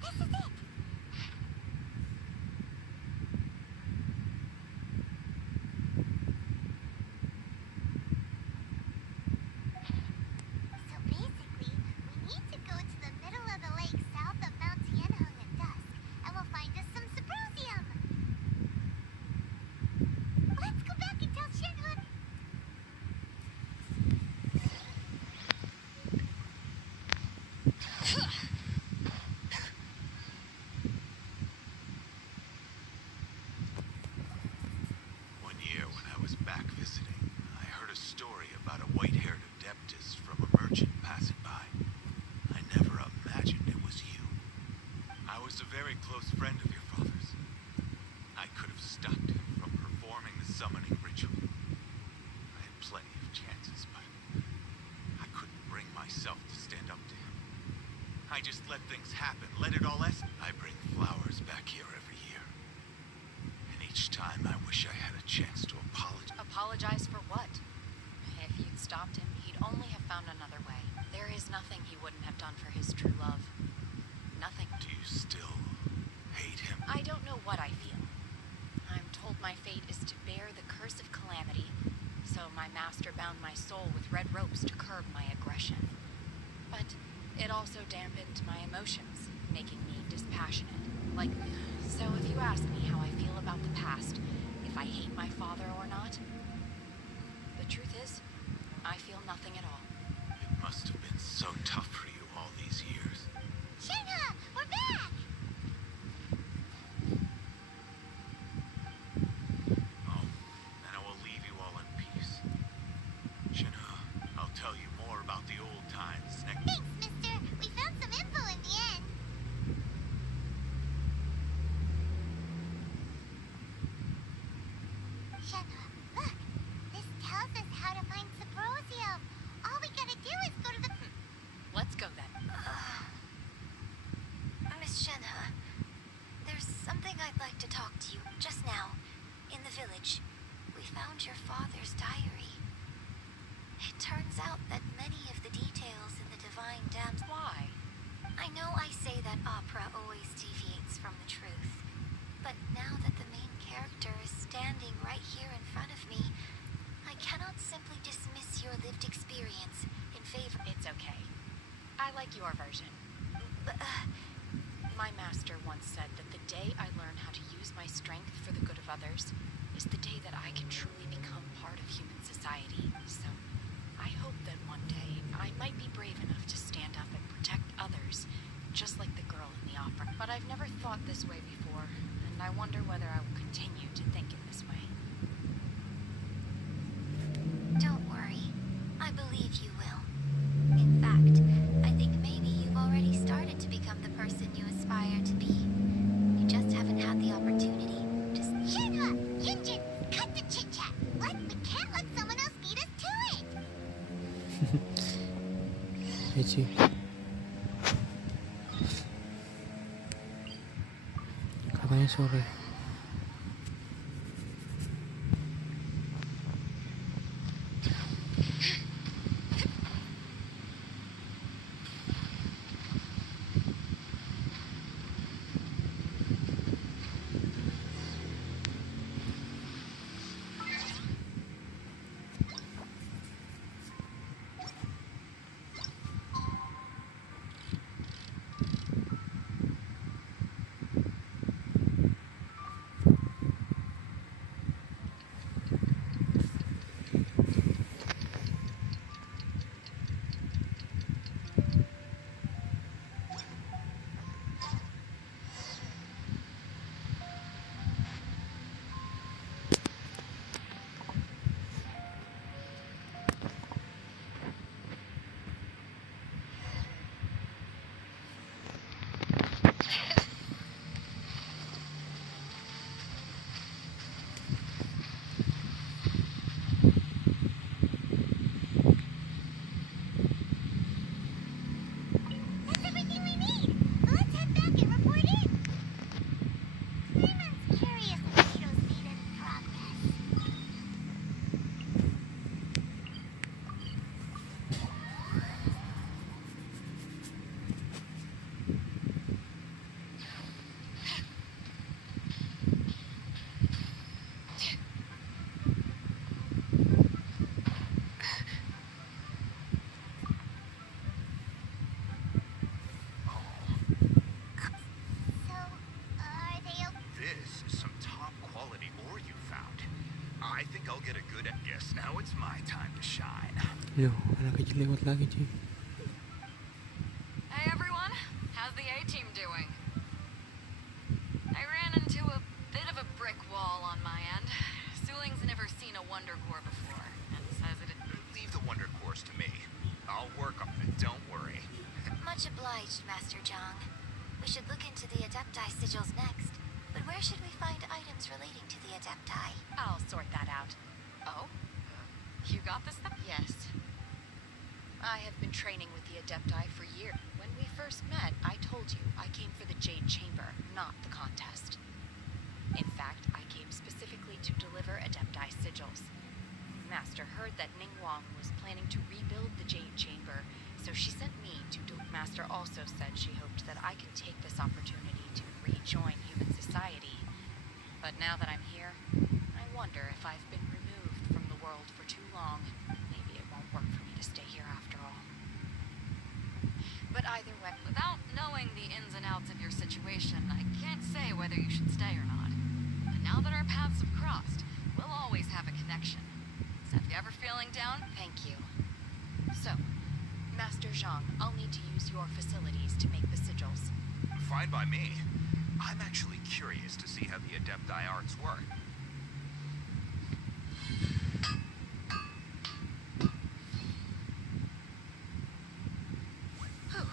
This is it. So basically, we need to go to the middle of the lake south of Mount Tianheng at dusk, and we'll find us some Subrosium. Let's go back and tell Shenhe. One year when I was back visiting, I heard a story about a white-haired adeptus from a merchant passing by. I never imagined it was you. I was a very close friend of your father's. I could have stopped him from performing the summoning ritual. I had plenty of chances, but I couldn't bring myself to stand up to him. I just let things happen, let it all escalate. I bring flowers back here every year. And each time I wish I had a chance to apologize. Apologize for what? If you'd stopped him, he'd only have found another way. There is nothing he wouldn't have done for his true love. Nothing. Do you still hate him? I don't know what I feel. I'm told my fate is to bear the curse of calamity, so my master bound my soul with red ropes to curb my aggression. But it also dampened my emotions, making me dispassionate. Like, so if you ask me how I feel about the past, if I hate my father or not, the truth is, I feel nothing at all. It must have been so tough for you all these years. Shenhe, we're back! Oh, and I will leave you all in peace. Shenhe, I'll tell you more about the old times next... Thanks, mister. We found some info in the end. Shenhe, look. This tells us how to find Subrosium. All we gotta do is go to the... Let's go then. Miss Shenhe, there's something I'd like to talk to you. Just now, in the village, we found your father's diary. It turns out that many of the details in the divine damsel... Why? I know I say that opera always deviates from the truth, but now that the main character is standing right here in front of me, I cannot simply dismiss your lived experience in favor... It's okay. I like your version. My master once said that the day I learn how to use my strength for the good of others is the day that I can truly become part of human society. So, I hope that one day I might be brave enough to stand up and protect others, just like the girl in the opera. But I've never thought this way before, and I wonder whether I will continue to think in this way. Don't worry. I believe you will. In fact, I think maybe you've already started to become the person you aspire to be. You just haven't had the opportunity to... Shenhe! Yunjin! Cut the chit-chat! What? We can't let someone else beat us to it! Ya sih. Katanya sore. get a good guess. Now it's my time to shine. Loh, anak kecil lewat lagi cuy. Hey everyone, how's the A-team doing? I ran into a bit of a brick wall on my end. Suling's never seen a Wonder Core before, and says it... Leave the Wonder Cores to me. I'll work on it, don't worry. Much obliged, Master Zhang. We should look into the Adepti sigils next. But where should we find items relating to the Adepti? I'll sort that out. Oh? You got this stuff? Yes. I have been training with the Adepti for years. When we first met, I told you I came for the Jade Chamber, not the contest. In fact, I came specifically to deliver Adepti sigils. Master heard that Ningguang was planning to rebuild the Jade Chamber, so she sent me to do. Master also said she hoped that I could take this opportunity to rejoin human society. But now that I'm here, I wonder if I've been removed from the world for too long. Maybe it won't work for me to stay here after all. But either way, Without knowing the ins and outs of your situation, I can't say whether you should stay or not. But now that our paths have crossed, we'll always have a connection. So if you're ever feeling down, thank you. So, Master Zhang, I'll need to use your facilities to make the sigils. Fine by me. I'm actually curious to see how the Adepti arts work. Whew.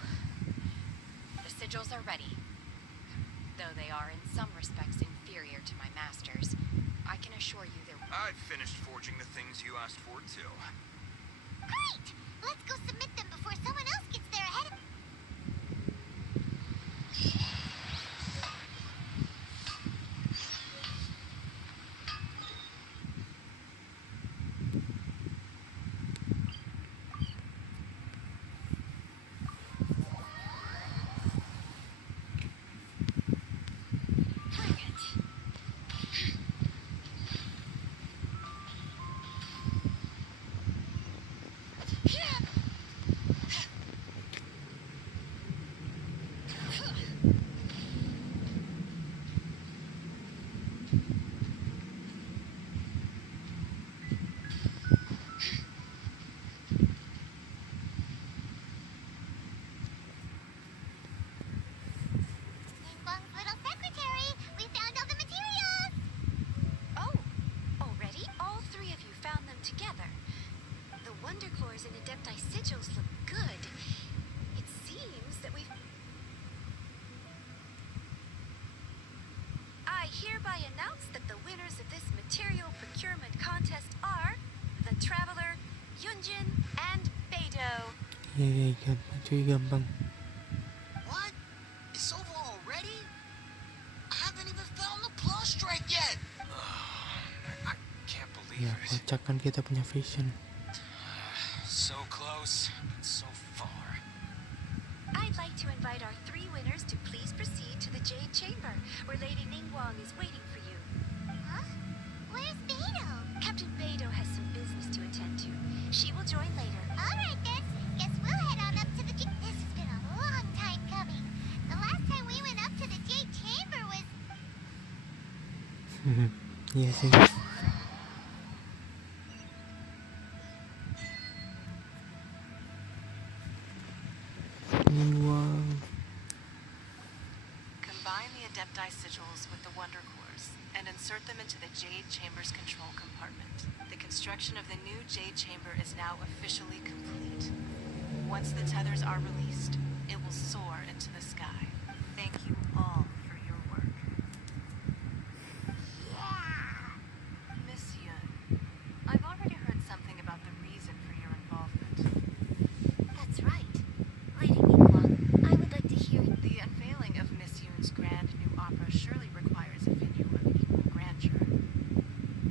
The sigils are ready. Though they are in some respects inferior to my master's, I can assure you they're... I've finished forging the things you asked for, too. Great! Let's go submit them before someone else gets there ahead of... Ningguang's little secretary! We found all the materials! Oh, already? All three of you found them together. The Wonder Cores and Adepti sigils look good. It seems that we've... I hereby announce that the winners of this material procurement contest are the Traveler, Yunjin, and Beidou. Gampang cuy, gampang. What? It's over already? I haven't even found the plus strike yet! I can't believe Ya, it. kocak kan kita punya vision. So close, but so far. I'd like to invite our three winners to please proceed to the Jade Chamber, where Lady Ningguang is waiting for you. Huh? Where's Beidou? Captain Beidou has some business to attend to. She will join later. Alright then, guess we'll head on up to the... This has been a long time coming. The last time we went up to the Jade Chamber was... Iya sih. Ningguang. Combine the Adepti sigils with the Wonder Cores and insert them into the Jade Chamber's control compartment. The construction of the new Jade Chamber is now officially complete. Once the tethers are released, it will soar into the sky. Thank you all for your work. Miss Yun, I've already heard something about the reason for your involvement. That's right. Lady Ningguang, I would like to hear... The unveiling of Miss Yun's grand new opera surely requires a venue of equal grandeur.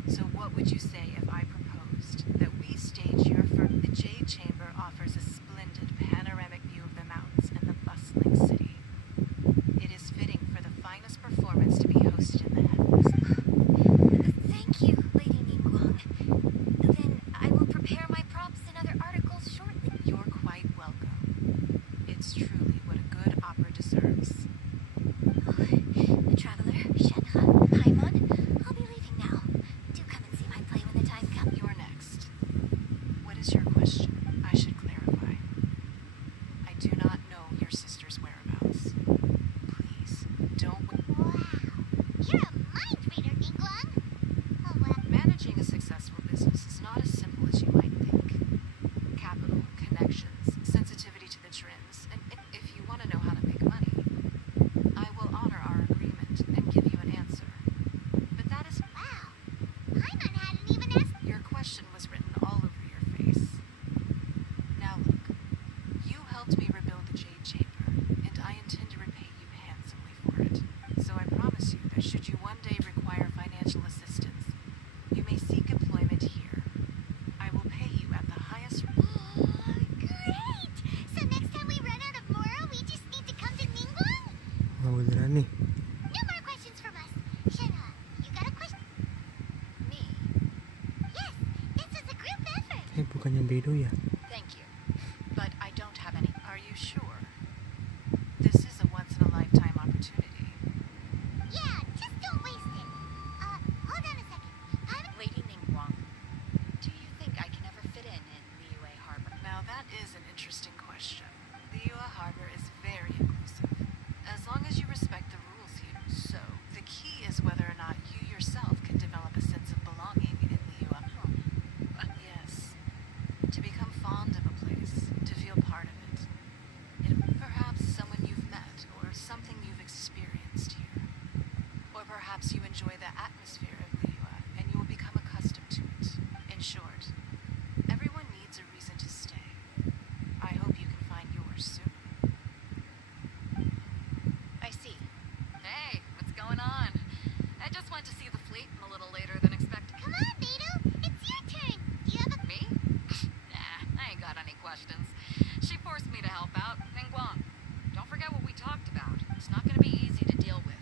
So what would you say if I proposed that we stage your first... The Jade Chamber offers a splendid panoramic view of the mountains and the bustling city. It is fitting for bukannya Bedo ya? Thank you. But I don't have any. Are you sure? This is a once-in-a-lifetime opportunity. Yeah, just don't waste it. Hold on a second. Lady Ningguang, do you think I can ever fit in Liyue Harbor? Now that is an interesting question. Liyue Harbor is very inclusive, as long as you respect the rules here. So, the key is whether or not you yourself can develop a sense of belonging in Liyue. Yes. To become fond of a place, to feel part of it. Perhaps someone you've met, or something you've experienced here. Or perhaps you enjoy the atmosphere of Liyue, and you will become accustomed to it. In short, everyone needs a reason to stay. I hope you can find yours soon. I see. Hey, what's going on? I just went to see the fleet a little later than expected. Come on, Beto. It's your turn. Do you have a... Me? Nah, I ain't got any questions. She forced me to help out. Ningguang, don't forget what we talked about. It's not gonna be easy to deal with.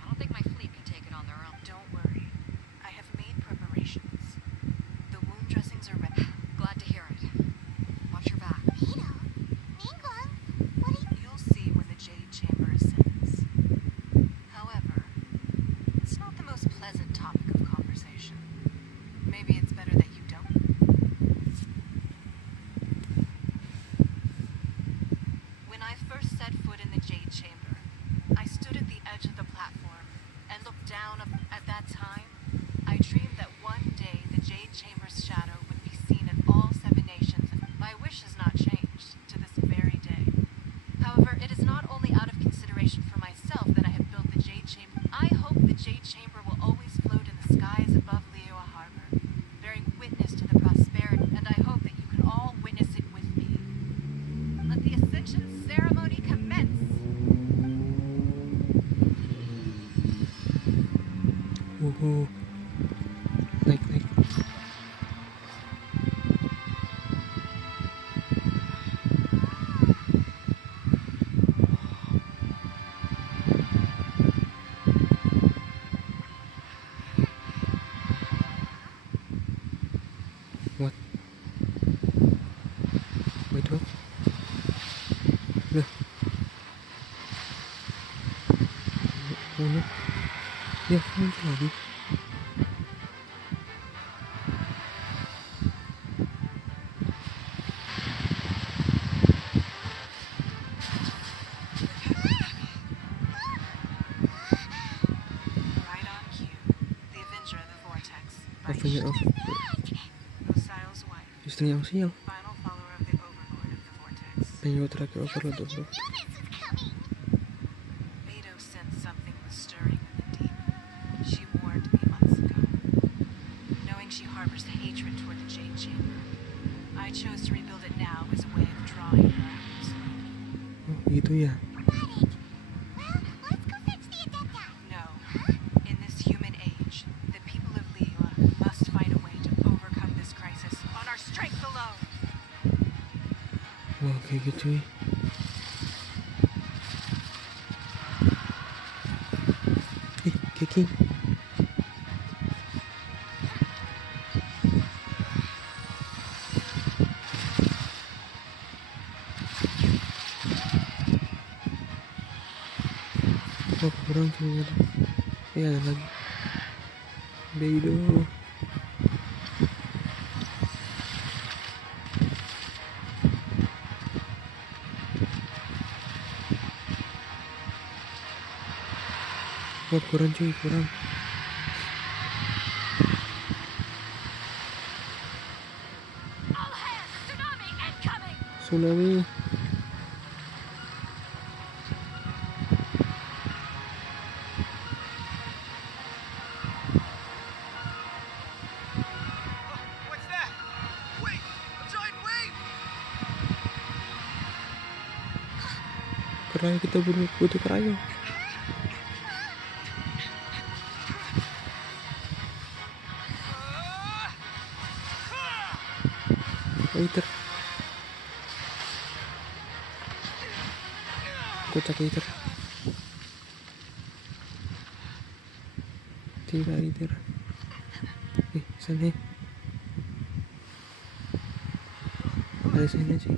I don't think my fleet can take it on their own. Don't worry. I have made preparations. The wound dressings are ready. Glad to hear it. Watch your back. Beto? Ningguang? What are you... You'll see when the Jade Chamber ascends. However, it's not the most pleasant topic of conversation. Maybe it's better that you don't. When I first set foot in the Jade Chamber, I stood at the edge of the platform and looked down. At that time, I dreamed that one day the Jade Chamber's shadow would be seen in all 7 nations. My wish has not changed to this very day. However, it is not only out of consideration for myself that I have built the Jade Chamber. I hope the Jade Chamber will always float in the skies above Liyue Harbor, bearing witness to the prosperity, and I hope that you can all witness it with me. Let the ascension ceremony commence! Woohoo. Naik. What? Wait, what? Loh. Oh no. Ya, muncul lagi. Right on cue. The Avenger of the Vortex. By Avenger of Osial's wife. istrinya Osial. Final follower of the Overlord of the Vortex. Penyuh terakhir Overlord. Beto sensed something was stirring in the deep. She warned me months ago. Knowing she harbors hatred toward the Jade Chamber, I chose to rebuild it now as a way of drawing her out. Oh, gitu ya. No. In this human age, the people of Liyue must find a way to overcome this crisis on our strength alone. Wah, kayak gitu ya. Kiki. Oh, kurang tuh. Ya, ada lagi. Bedo. Oh, kurang cuy, kurang. Tsunami. What's that? Wait! A giant wave! Kerayu, kita butuh kerayu. Waiter. Kocak waiter. Tidak waiter. Shenhe. Ada sini sih.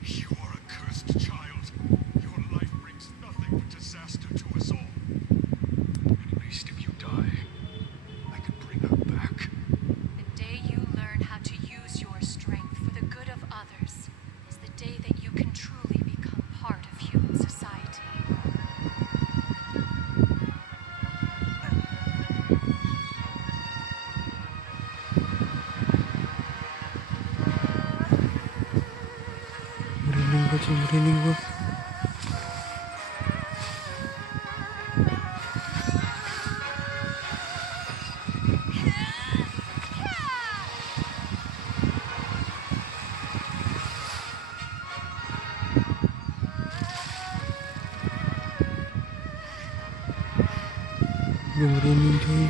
You are a cursed child. Your life brings nothing but disaster to us all. At least if you die, I can bring her back. The day you learn how to use your strength for the good of others is the day that you can truly become part of human society. Merinding gua. Gua merinding cuy.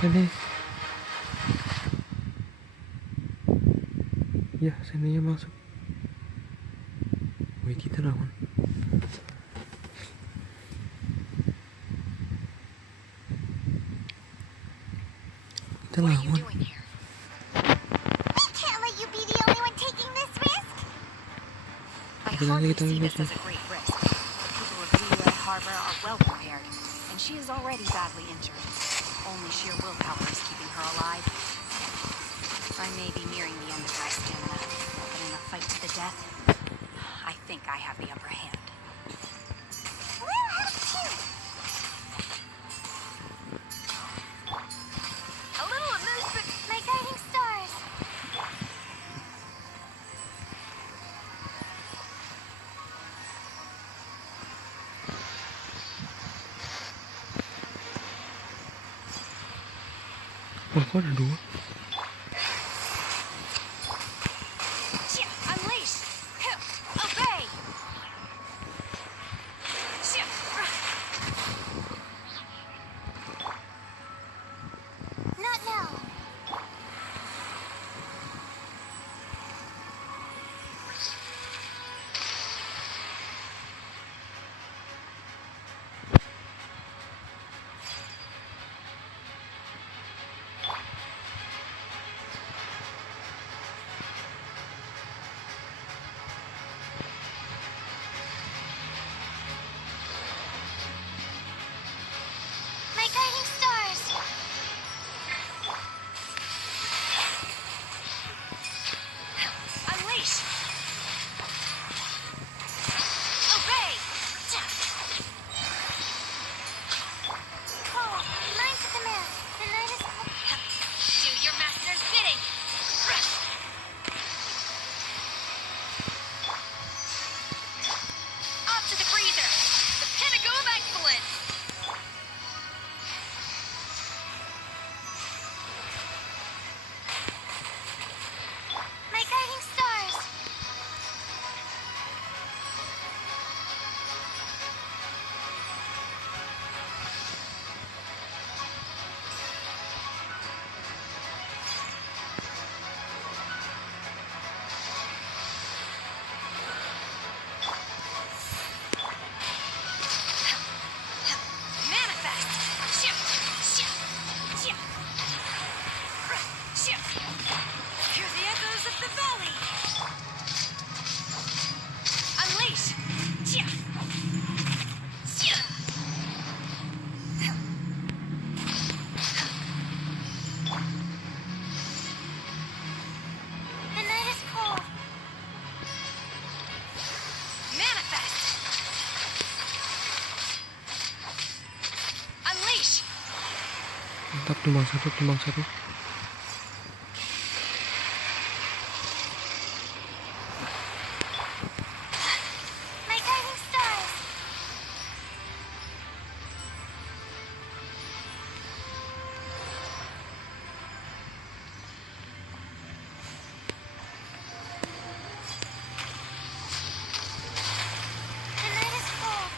Sini. Ya, sininya masuk. Wih, kita lawan. Kita lawan. We can't let you be the only one taking this risk. I Kita hardly kita see this kita. as a great risk. People of Liyue Harbor are well prepared, and she is already badly injured. Only sheer willpower is keeping her alive. I may be nearing the end of my stamina, but in a fight to the death, I think I have the upper hand. We'll have to. A little amusement. My guiding stars. Wah, kok ada dua? Unleash! Obey! Not now. My guiding stars. Unleash! Obey! Oh, mine's the command. The night is Do your master's bidding! Off to the breather! The pinnacle of excellence! my guiding stars. Manifest! Hear the echoes of the valley! Unleash! The night is cold. Manifest! Unleash! Mantap, tumbang satu, tumbang satu. My guiding stars. The night is cold.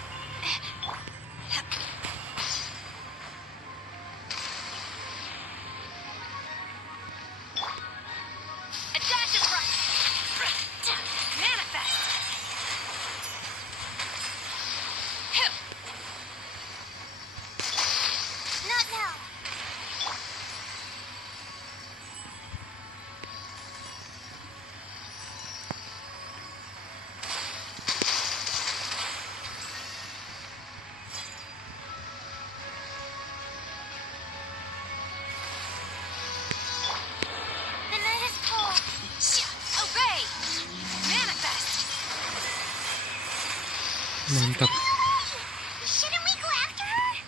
Mantap. Shouldn't we go after her?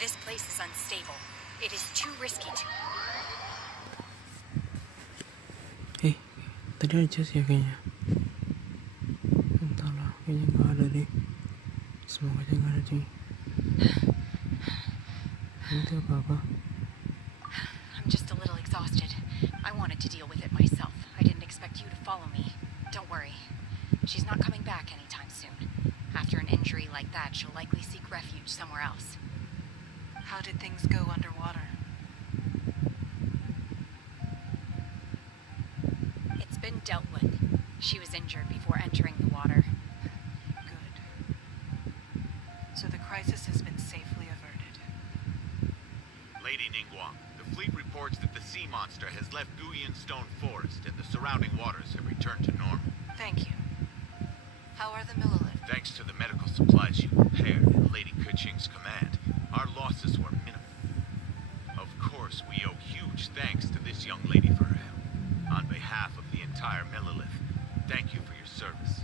This place is unstable. It is too risky to... Tadi aja sih kayaknya. Entahlah, kayaknya nggak ada deh. Semoga aja nggak ada cuy. Itu apa-apa? I'm just a little exhausted. I wanted to deal with it myself. I didn't expect you to follow me. Don't worry. She's not coming back anytime soon. After an injury like that, she'll likely seek refuge somewhere else. How did things go underwater? It's been dealt with. She was injured before entering the water. Good. So the crisis has been safely averted. Lady Ningguang, the fleet reports that the sea monster has left Guyan Stone Forest and the surrounding waters have returned to normal. Thank you. How are the Millilith? Thanks to the medical supplies you prepared in Lady Keqing's command, our losses were minimal. Of course, we owe huge thanks to this young lady for her help. On behalf of the entire Millilith, thank you for your service.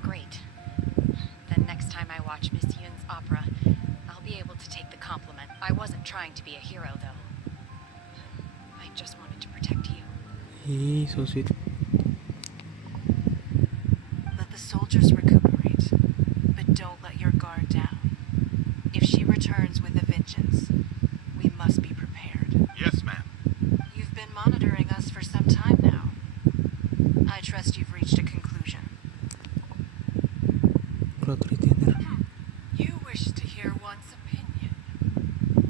Great. Then next time I watch Miss Yun's opera, I'll be able to take the compliment. I wasn't trying to be a hero, though. I just wanted to protect you. So sweet. Let the soldiers recuperate, but don't let your guard down. If she returns with a vengeance, we must be prepared. Yes, ma'am. You've been monitoring us for some time now. I trust you've reached a conclusion. You wish to hear one's opinion.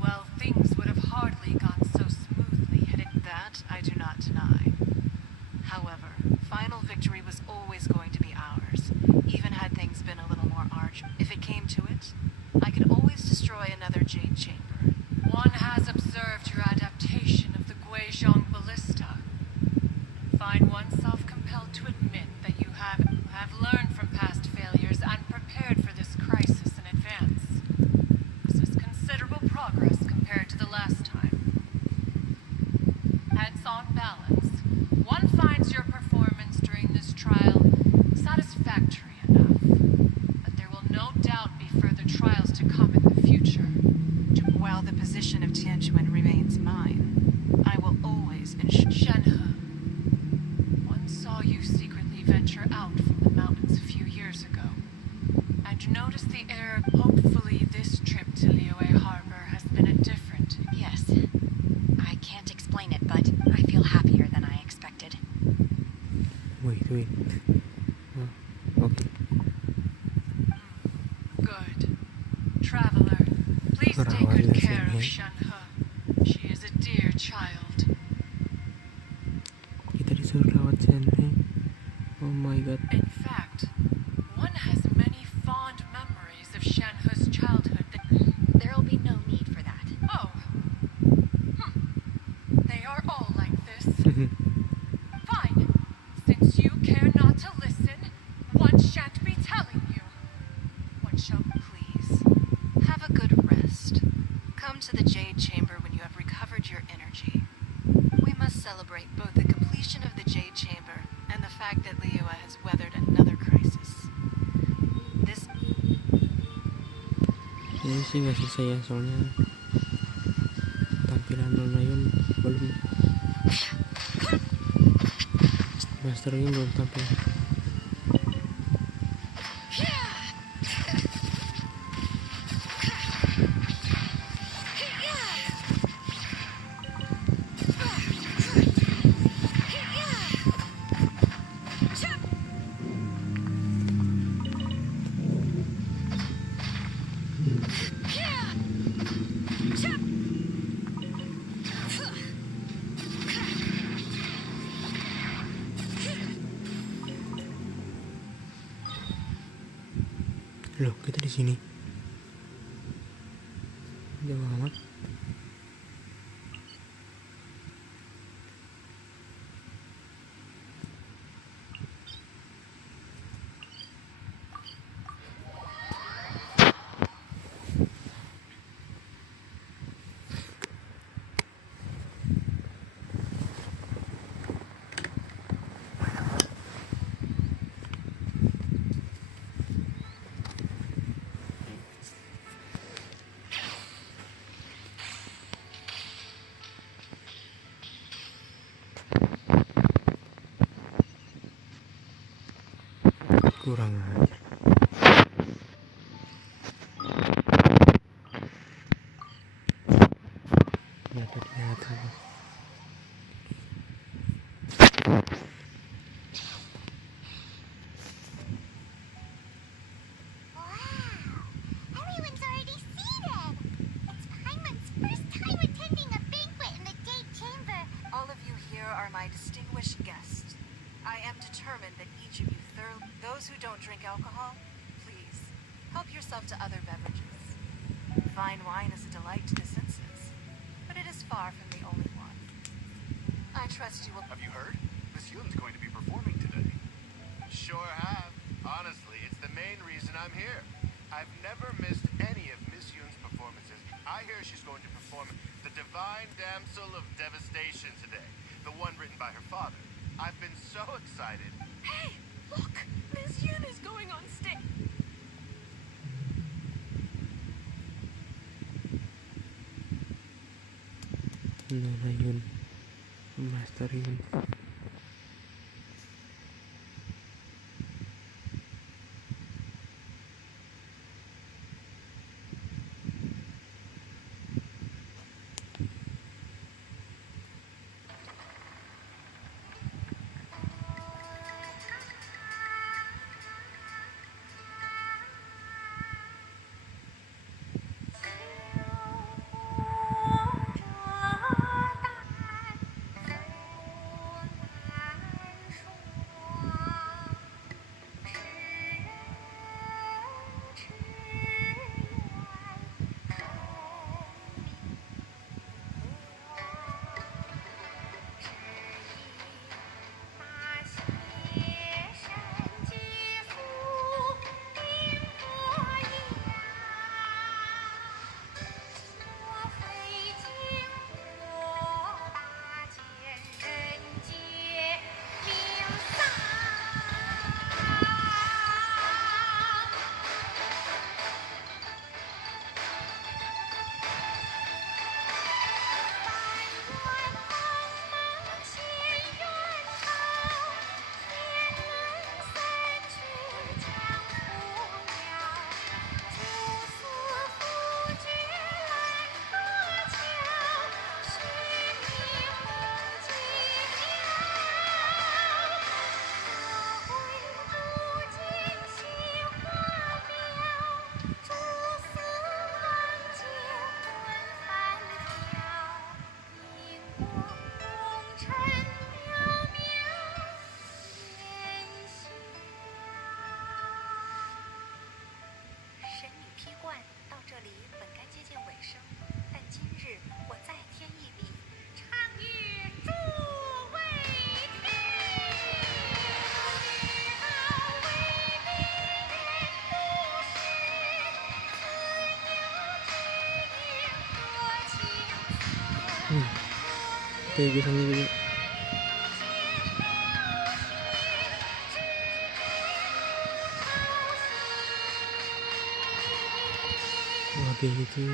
Well, things would have hardly gone so smoothly had it... That I do not deny. However, final victory was always going to be ours, even had things been a little more arduous. If it came to it, I could always destroy another Jade Chamber. One has observed your adaptation of the Guizhong ballista. Find oneself compelled to admit that you have learned from past failures and prepared for this crisis in advance. This is considerable progress compared to the last time. Hence, on balance, one finds your performance during this trial satisfactory enough. But there will no doubt be further trials to come in the future. While the position of Tianquan remains mine, I will always ensure... Shenhe, one saw you secretly venture out from the mountains a few years ago, and noticed the air. Hopefully this trip to Liyue Harbor has been a different... Yes. I can't explain it, but I feel happier than I expected. Wait. Okay. Good. Traveler, please take good care of Shenhe. She is a dear child. Kita disuruh rawat Shenhe. Oh my god. In fact, one has many fond memories of Shenhe's childhood. There'll be no need for that. Oh. They are all like this. Fine. Since you care not to listen, one shan't be telling you. One shall... Please, have a good rest. Come to the Jade Chamber when you have recovered your energy. We must celebrate both the completion of the Jade Chamber and the fact that Liyue has weathered another crisis. This... Ini sih nggak selesai ya, soalnya tampilan Nona Yun belum, masternya belum tampil. Loh, kita di sini. Jauh amat. Kurang aja. Nyata. Everyone's already seated. It's Paimon's first time attending a banquet in the Jade Chamber. All of you here are my distinguished guests. I am determined that each of you thoroughly... Those who don't drink alcohol, please, help yourself to other beverages. Fine wine is a delight to the senses, but it is far from the only one. I trust you will... Have you heard? Miss Yun's going to be performing today. Sure have. Honestly, it's the main reason I'm here. I've never missed any of Miss Yun's performances. I hear she's going to perform The Divine Damsel of Devastation today, the one written by her father. I've been so excited. Hey, look! Miss Yun is going on stage. Nona Yun, Master Yun. Kayak gitu juga. Wah kayak gitu.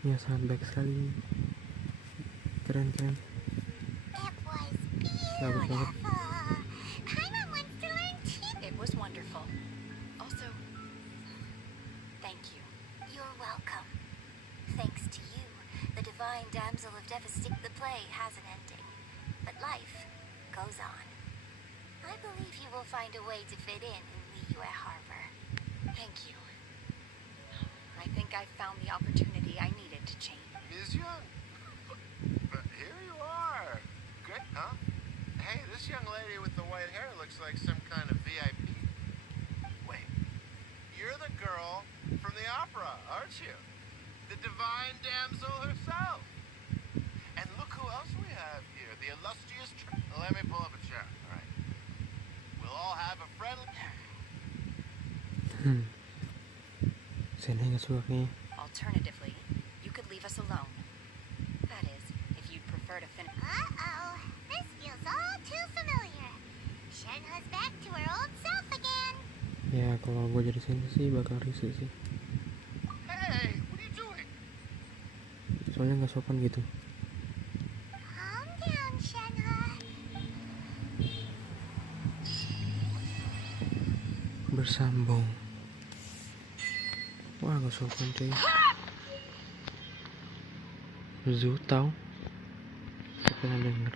Ya sangat baik sekali. Keren. Bagus banget. It was wonderful. Also, thank you. You're welcome. Thanks to you, the Divine Damsel of Devastation, the play has an ending, but life goes on. I believe you will find a way to fit in Liyue Harbor. Thank you. I think I found the opportunity I needed to change. Miss Yun? But here you are. Great, huh? Hey, this young lady with the white hair looks like some kind of VIP. Wait, you're the girl from the opera, aren't you? The Divine Damsel herself. And look who else we have here, the illustrious... Let me pull up a chair, all right? We'll all have a friendly... Shenhe nggak suka kayaknya. Alternatively, you could leave us alone. That is, if you'd prefer to finish. Uh-oh, this feels all too familiar. Shenhe's back to her old self again. Ya kalau gue jadi Shenhe sih bakal risih sih. Hey, what are you doing? Soalnya nggak sopan gitu. Calm down, Shenhe. Bersambung. Wah nggak sopan cuy. Zu tau? Saya pernah denger.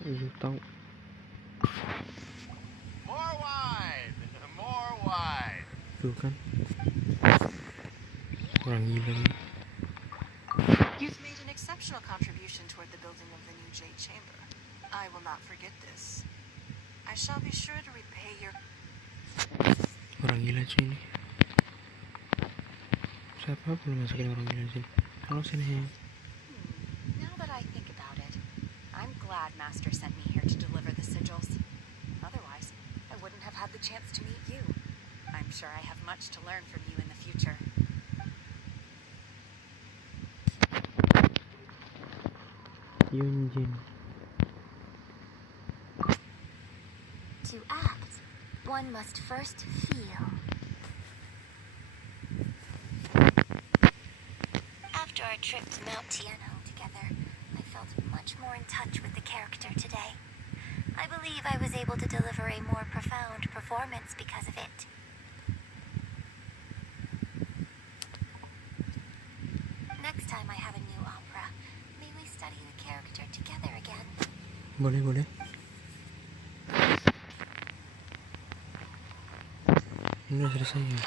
Zu tau. More wine! More wine! Tuh kan. Orang gila nih. You've made an exceptional contribution toward the building of the new Jade Chamber. I will not forget this. I shall be sure to repay your... Orang gila cuy ini. Siapa belum masukin orang gila sini? Halo Shenhe. Now that I think about it, I'm glad Master sent me here to deliver the sigils. Otherwise, I wouldn't have had the chance to meet you. I'm sure I have much to learn from you in the future. Yunjin. To act, one must first feel. After our trip to Mount Tianho together, I felt much more in touch with the character today. I believe I was able to deliver a more profound performance because of it. Next time I have a new opera, may we study the character together again. Boleh, boleh. Ini udah selesai ya.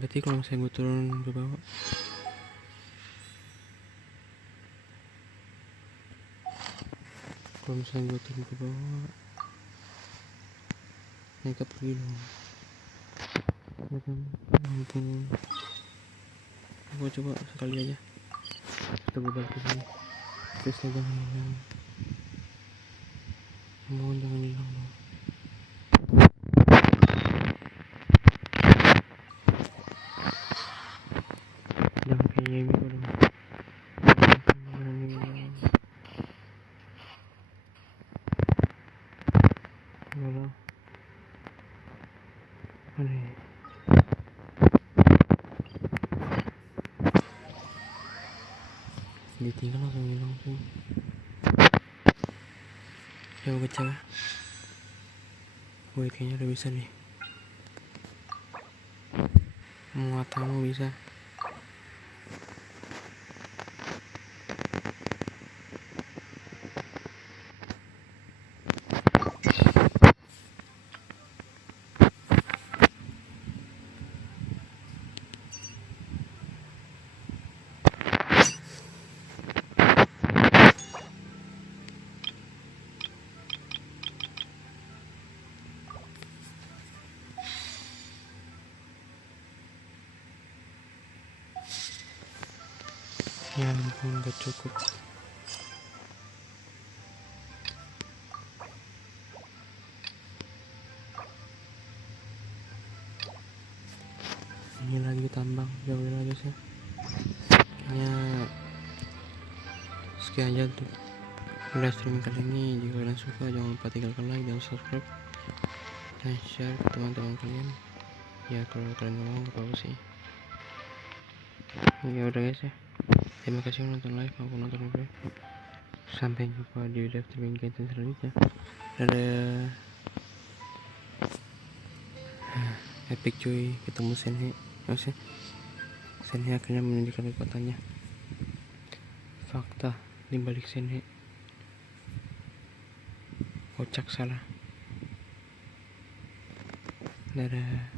Berarti kalau misalnya gue turun ke bawah, mereka pergi dong. Ya kan? Ampun. Gue coba sekali aja. Kita balik ke sini. Terus jangan hilang. Mohon jangan hilang dong. Jangan kayak gitu dong. Enggak. Aneh. Ditinggal langsung hilang tuh. Coba baca. Gue kayaknya udah bisa nih. Muatamu bisa. Ya ampun, gak cukup. Ini lagi tambang, jauhin aja sih. Kayaknya sekian aja untuk live stream kali ini. Jika kalian suka, jangan lupa tinggalkan like dan subscribe dan share ke teman-teman kalian. Ya kalau kalian nggak mau, nggak apa-apa sih. Ya udah guys ya. Terima kasih nonton live maupun nonton replay. Sampai jumpa di live streaming Genshin selanjutnya. Dadah. Epic cuy, ketemu Shenhe. Maksudnya Shenhe akhirnya menunjukkan kekuatannya. Fakta di balik Shenhe. Kocak salah. Dadah.